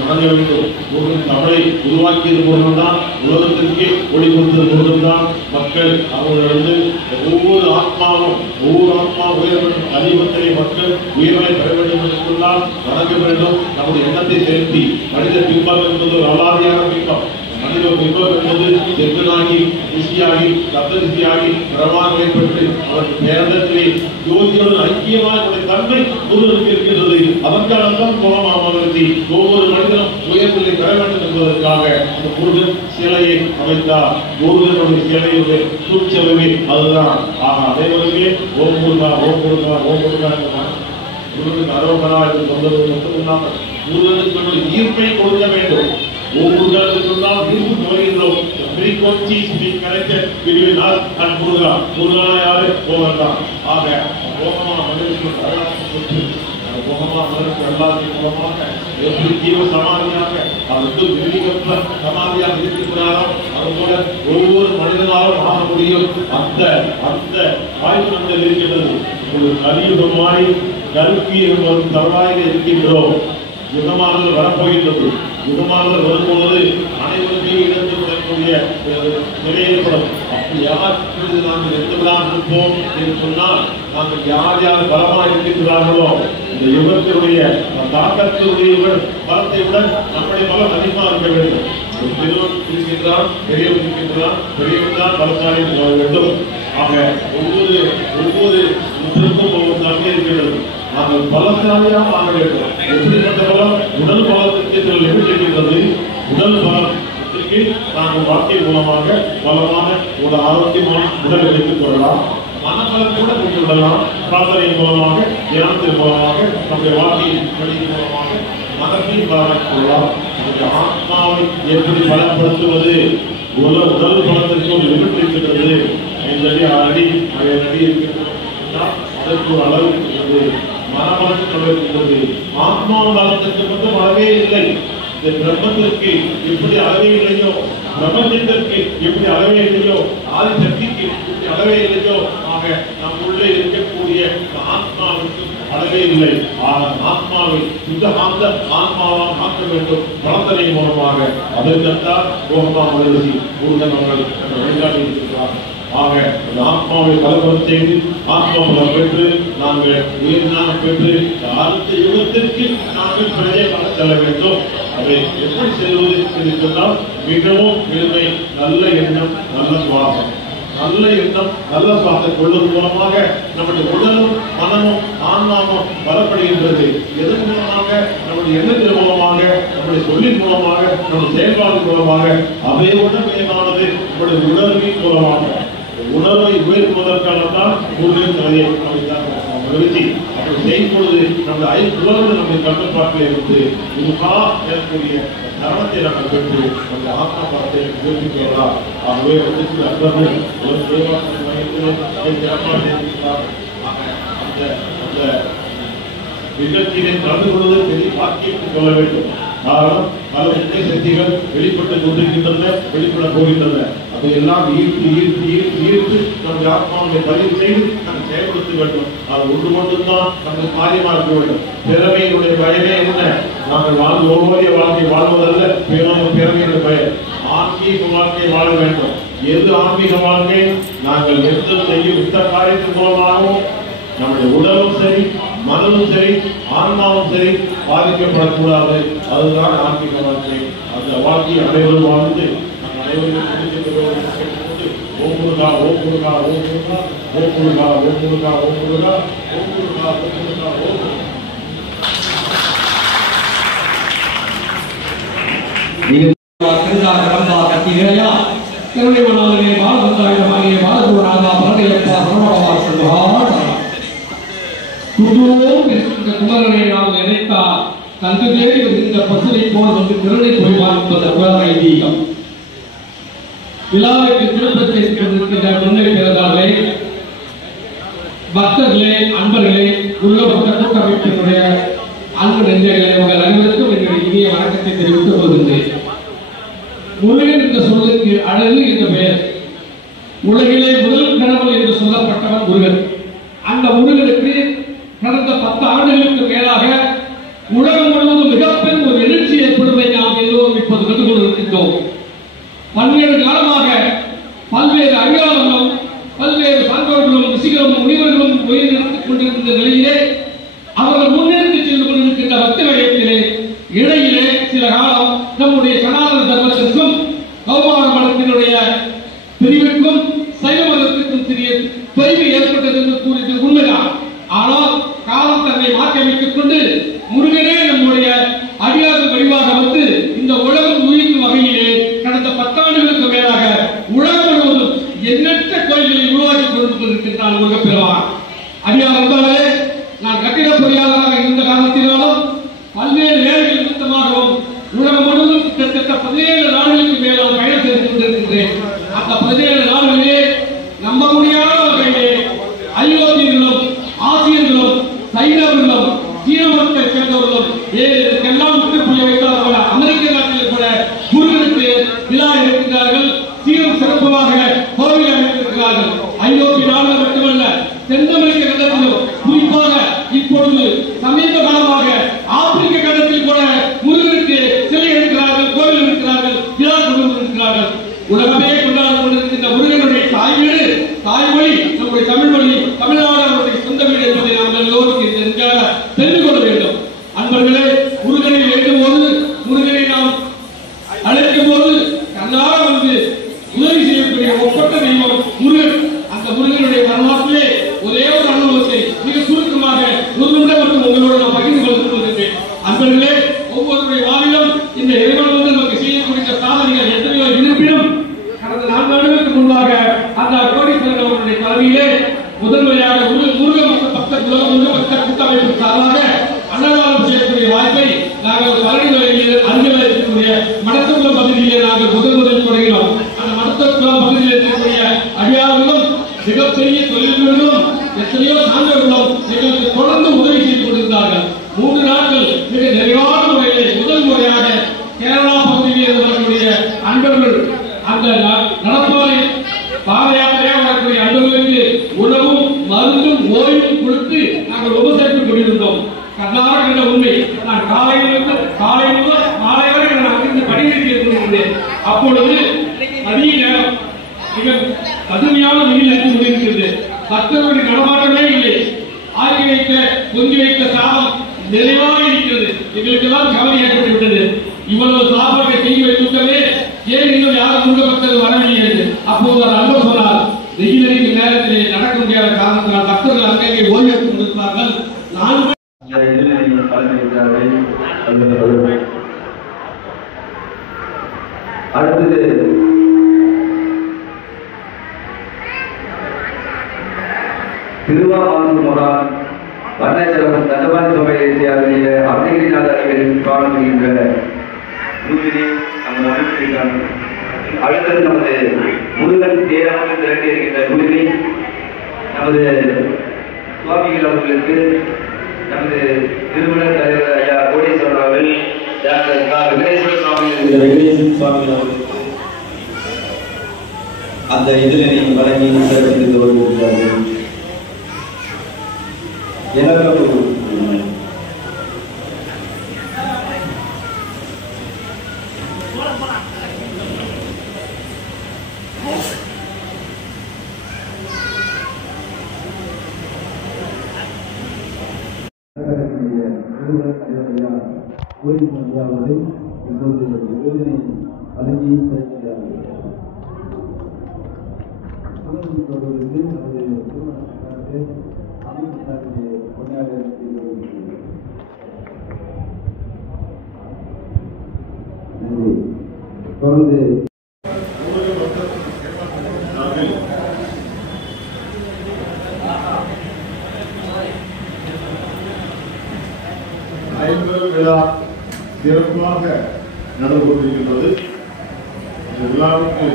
வணங்க வேண்டும். முருகன் தமிழை உருவாக்கியது முருகன் தான், உலகத்திற்கே ஒளி கொடுத்தது முருகன் தான். மக்கள் அவர்களிருந்து ஒவ்வொரு ஆத்மாவும் உயர வேண்டும். அறிவத்திலே மக்கள் உயர்வை பெற வேண்டும் என்று சொன்னால் வணங்க வேண்டும். நம்முடைய எண்ணத்தை செலுத்தி மனித பிம்பம் என்பது ஒரு அலாதியான பிம்பம். மனித பிம்பம் என்பது செவ்வனாகி ரிஷியாகி சப்த ரிஷியாகி பிரமாணங்களை பெற்று அவர் பேரத்திலே ஜோதியோடு ஐக்கியமாக தன்மை முருகனுக்கு இருக்கின்றது. அதற்காகத்தான் கோலமாமலர்த்தி ஒவ்வொரு மனிதனும் உயர்நிலை பெற வேண்டும் என்பதற்காக அந்த முருகன் சிலையை அமைத்தார். முருகனுடைய சிலையுடைய சூழ்ச்செலவே அதுதான். ஆக அனைவருமே ஓம் முருகா ஓம் முருகா ஓம் முருகா முருகனுக்கு அரோகரா என்று சொல்வது மட்டும் இல்லாமல் முருகனுக்கு ஈர்ப்பை கொடுக்க வேண்டும். ஒவ்வொரு சொன்னால் ஈர்ப்பு வருகின்றோம். frequency be connected between us and முருகா. முருகா யாரு? கோவன் தான். ஆக கோவமா மனிதனுக்கு கோவமா மனிதனுக்கு எல்லாத்தையும் மூலமாக எப்படி ஜீவ சமாதியாக அவருக்கு வெளிவற்ற சமாதியாக இருக்கின்றாரோ அதுபோல ஒவ்வொரு மனிதனாலும் ஆக முடியும். அந்த வாய்ப்பு நம்மிடம் இருக்கின்றது. ஒரு கலியுகமாய் கருப்பியம் வரும் தருவாயில் இருக்கின்றோம். யுகமானது வரப்போகின்றது. யுகமானது வரும்பொழுது அனைவருமே இழந்து விடக்கூடிய நிலை ஏற்படும். அப்படி யார் நாங்கள் எந்தெல்லாம் இருப்போம் என்று சொன்னால் நாங்கள் யார் யார் பலமாக இருக்கின்றார்களோ இந்த யுகத்தினுடைய தாக்கத்தினுடைய பலத்தை விட நம்முடைய பலம் அதிகமாக இருக்க வேண்டும். பெரியவன் இருக்கின்றான், பெரியவன் இருக்கின்றான், பெரியவன் தான் பலசாலி வேண்டும். ஆக ஒவ்வொரு ஒவ்வொரு தன்மை இருக்கிறது. நாங்கள் பலசாலியாக ஆக வேண்டும். எப்படிப்பட்ட பலம்? உடல் பலத்திற்கு இருக்கின்றது. உடல் பலத்திற்கு நாங்கள் வாழ்க்கை மூலமாக பலமான ஒரு ஆரோக்கியமான உடல் எடுத்துக் கொள்ளலாம். மனபலத்தை கூட கொண்டு விடலாம். பிரார்த்தனை மூலமாக, தியானத்தின் மூலமாக, நம்முடைய வாழ்க்கையின் வழியின் மூலமாக மனத்தையும் பலமாக்கிக் கொள்ளலாம். ஆத்மாவை எப்படி பலப்படுத்துவது? உடல் பலத்திற்கு ஒரு லிமிட் இருக்கின்றது. 5 அடி 7 அடி இருக்கின்றது. அதற்கு ஒரு அளவு இருக்கின்றது. மனபலத்துக்கு அளவு இருக்கின்றது. ஆத்மா பலத்திற்கு மட்டும் அளவே இல்லை. இந்த பிரம்மத்திற்கு எப்படி அளவே இல்லையோ, பிரபஞ்சத்திற்கு எப்படி அளவே இல்லையோ, ஆதி சக்திக்கு எப்படி அளவே இல்லையோ, ஆக நம் உள்ளே இருக்கக்கூடிய ஆத்மாவுக்கு அளவே இல்லை. ஆக ஆத்மாவை சுத்தமாந்த ஆத்மாவாக மாற்ற வேண்டும் பிரார்த்தனை மூலமாக. அதற்கத்தான் கோபமா மகிழ்ச்சி முருகன் அவர்கள் வழிகாட்டி இருக்கிறார். ஆக அந்த ஆத்மாவை பலபலம் செய்து ஆத்மாவை பெற்று நாங்கள் உயிர்நாமம் பெற்று அடுத்த யுகத்திற்கு நாங்கள் பிரஜையாக செல்ல வேண்டும். அதை எப்படி செல்வது என்று சொன்னால் மிகவும் எளிமை. நல்ல எண்ணம், நல்ல சுவாசம். நல்ல எண்ணம், நல்ல சுவாசம் கொள்ளும் மூலமாக நம்முடைய உடலும் மனமும் ஆன்மாவும் பலப்படுகின்றது. எதன் மூலமாக? நம்முடைய எண்ணத்தின் மூலமாக, நம்முடைய சொல்லின் மூலமாக, நம்முடைய செயல்பாடு மூலமாக. அவையோட மேலானது நம்முடைய உணர்வின் மூலமாக. உணர்வை உயர்த்துவதற்காகத்தான் முருகன் தலையை அமைத்தார். மகிழ்ச்சி அப்படி செய்யும் பொழுது நம்முடைய ஐம்புலன்கள் நம்முடைய கட்டுப்பாட்டில் இருந்து இருக்கக்கூடிய தருணத்தை நாங்கள் பெற்று நம்முடைய ஆத்மா பலத்தை உயர்த்திக் கொள்ளலாம். ஆகவே அன்பர்கள் ஒரு அந்த நிகழ்ச்சியை கலந்து கொள்வது பெரிய பாக்கியம் சொல்ல வேண்டும். காரணம் பல முக்கிய சக்திகள் வெளிப்பட்டுக் கொண்டிருக்கின்றன, வெளிப்பட போகின்றன. அதையெல்லாம் ஈர்த்து நம்முடைய ஆத்மாவை பதிவு செய்து நாங்கள் செயல்படுத்த வேண்டும். அது ஒன்று மட்டும்தான் நமக்கு காரியமாக இருக்க வேண்டும். பிறமையினுடைய பயனே என்ன? நாங்கள் ஓரிய வாழ்க்கை வாழ்வதல்ல பிறமையினுடைய பயன். ஆன்மீக வாழ்க்கை வாழ வேண்டும். எது ஆன்மீக வாழ்க்கை? நாங்கள் எந்த செய்யும் இந்த காரியத்தின் மூலமாகவும் நம்முடைய உடலும் சரி, மனதும் சரி, ஆன்மாவும் சரி பாதிக்கப்படக்கூடாது. அதுதான் ஆன்மீக வாழ்க்கை. அந்த வாழ்க்கையை அனைவரும் வாழ்ந்து நாம் அனைவரும் ஓம் முருகா ஓம் முருகா ஓம் முருகா ஓம் முருகா ஓம் முருகா ஓம் முருகா ஓம் முருகா ஓம் முருகா ஓம் குமரனை நாம் நினைத்தால் தந்து தேடி வருகின்ற பசுவை போல் வந்து திரளை போய் வாழ்ப்பது ஐதீகம். விழாவுக்கு திருப்பத்தை கொண்டிருக்கின்ற முன்னை பிறந்தார்களே, பக்தர்களே, அன்பர்களே, உள்ளபட்ட கூட்டமைப்பினுடைய அன்பு நெஞ்சங்களே, உங்கள் அனைவருக்கும் என்னுடைய இனிய வணக்கத்தை தெரிவித்துக் கொள்கின்றேன். முருகன் என்ற சொல்லுக்கு அழகு என்ற பெயர். உலகிலே முதல் கடவுள் என்று சொல்லப்பட்டவன் முருகன். அந்த முருகனுக்கு கடந்த 10 ஆண்டுகளுக்கு மேலாக உலகம் முழுவதும் மிகப்பெரிய ஒரு எழுச்சி ஏற்படுவதை நாம் எல்லோரும் இப்போது கண்டு கொண்டிருக்கின்றோம். பல்வேறு காலமாக பல்வேறு அறிவாளர்களும் பல்வேறு சான்றோர்களும் ரிஷிகளும் முனிவர்களும் உயர்நிறுத்திக் கொண்டிருக்கின்ற நிலையிலே அவர்கள் முன்னெடுத்து சென்று கொண்டிருக்கின்ற பக்தி வயத்திலே இடையிலே சில காலம் நம்முடைய சனாதன தர்மத்திற்கும் கௌமார மதத்தினுடைய பிரிவிற்கும் சைவ மதத்திற்கும் சிறிய தொய்வு ஏற்பட்டது என்று கூறியது உண்மைதான். ஆனால் காலம் தன்னை மாற்றியமைத்துக் கொண்டு முருகனே நம்முடைய அடியார்கள் வடிவாக வந்து இந்த உலகம் உயிர்க்கும் வகையிலே கடந்த 10 ஆண்டுகளுக்கு மேலாக உலகம் முழுவதும் எண்ணற்ற கோயில்களை உருவாக்கி கொண்டிருக்கின்றான் முருகப்பெருமான். அடியார் என்பவரே, நான் கட்டிட பொறியாளராக இருந்த காலத்தினாலும் பல்வேறு வேலைகள் நிமித்தமாகவும் உலகம் முழுவதும் கிட்டத்தட்ட 17 நாடுகளுக்கு மேலும் பயணம் செய்து கொண்டிருக்கின்றேன். அந்த 17 நாடுகளிலே நம்ப முடியாத வகையிலே ஐரோப்பியர்களும் ஆசியர்களும் சைனாவிலும் சீன மக்கள் சேர்ந்தவர்களும் எல்லாம் புரிய வைத்தார்கள். அமெரிக்க நாட்டில் கூட முருகனுக்கு விழா இருக்கின்றார்கள், சீரம் சிறப்புமாக கோவில் அமைத்திருக்கிறார்கள். ஐரோப்பிய நாடுகள் மட்டுமல்ல, தென் அமெரிக்க கண்டத்திலும் குறிப்பாக இப்பொழுது சமீப காலமாக ஆப்பிரிக்க கண்டத்தில் கூட முருகனுக்கு சிலை இருக்கிறார்கள், கோவில் இருக்கிறார்கள், விழா கொண்டு இருக்கிறார்கள். உலகமே கொண்டாடி கொண்டிருக்கின்ற முருகனுடைய தாய்வீடு தாய்மொழி நம்முடைய தமிழ் மொழி, தமிழ்நாடு அவருடைய சொந்த வீடு என்பதை நாம் எல்லோரும் தெரிந்து கொள்ள வேண்டும். அன்பர்களே, முருகனை வேண்டும் போது, முருகனை நாம் அழைக்கும் போது கண்ணாக வந்து உதவி செய்யக்கூடிய ஒப்பற்ற தெய்வம் முருகன். அந்த முருகனுடைய வரலாற்றிலே ஒரே ஒரு அனுபவத்தை மிக சுருக்கமாக ஒரு நிமிடம் மட்டும் உங்களோடு நான் பகிர்ந்து கொள்கின்றேன். அன்பர்களே, ஒவ்வொருடைய வாழ்விலும் இந்த இறைவன் வந்து நமக்கு செய்யக்கூடிய சாதனைகள் எத்தனையோ இருப்பினும் கடந்த 4 ஆண்டுகளுக்கு முன்பாக அந்த கோடீஸ்வரன் அவருடைய தலைமையிலே முதன்மையாக முருக பக்தர் கூட்டமைப்பு சார்பாக அன்னதானம் செய்யக்கூடிய வாய்ப்பை நாங்கள் பழனி நிலையில் அருகில் இருக்கக்கூடிய மடத்துக்குளம் பகுதியிலே நாங்கள் முதல் தொடங்கினோம். அந்த மடத்துக்குளம் பகுதியில் இருக்கக்கூடிய அடியார்களும் மிகப்பெரிய தொழில்களும் எத்தனையோ சான்றோர்களும் எங்களுக்கு தொடர்ந்து உதவி செய்து கொண்டிருந்தார்கள். 3 நாட்கள் மிக நிறைவான முறையிலே முதல் முறையாக கேரளா பகுதியில் வரக்கூடிய அன்பர்கள் அந்த நடப்பாறை பாத யாத்திரையாக வரக்கூடிய அன்பர்களுக்கு உணவும் மருந்தும் ஓய்வும் கொடுத்து நாங்கள் உபசரித்துக் கொண்டிருந்தோம். கர்நாடக என்ற உண்மை, நான் காலையிலிருந்து காலை முதல் மாலை வரை நான் அங்கிருந்து பணியில் கொண்டிருந்தேன். அப்பொழுது அதிக நேரம் மிக கடுமையான வெயில் அடித்து கொண்டிருக்கிறது. பக்தர்களுடைய நடமாட்டமே இல்லை. ஆக்கி வைக்க பொங்கி வைக்க சாதம் நிறைவாக இருக்கிறது. எங்களுக்கெல்லாம் கவலை ஏற்பட்டு விட்டது. இவ்வளவு சாப்பாட்டை செய்து வைத்துக்கவே ஏன் இன்னும் யாரும் முருக பக்தர்கள் வரவில்லை. அப்போது அவர் அன்பர் சொன்னார், வெயில் அடிக்கும் நேரத்திலே நடக்க முடியாத காரணத்தினால் பக்தர்கள் அங்கங்கே ஓய்வு கொண்டிருக்கிறார்கள். அடுத்தது திருவாமூரான் வண்ணச்சலம் தண்டபாணி சுவாமியை அருணகிரிநாத அடிகளில் காணப்படுகின்ற நம்ம அமைப்பிருக்காங்க. அடுத்தது நமது முருகன் தேராக திரட்டி இருக்கின்ற குருவி நமது சுவாமிகள் அவர்களுக்கு நமது திருமண தலைவர் ஐயா கோடீஸ்வரன் அவர்கள் வெங்கடேஸ்வர சுவாமிகள் அவர்கள் அந்த இதனை வழங்கி சிறப்பித்து வருகிறார்கள். எல்லாருக்கும் அவரை இப்போது விருதினை வழங்கி தொடர்புக்கு நமது கொண்டாட தொடர்ந்து ஐம்பது விழா சிறப்பாக நடந்து கொண்டிருக்கின்றது. இந்த விழாவுக்கு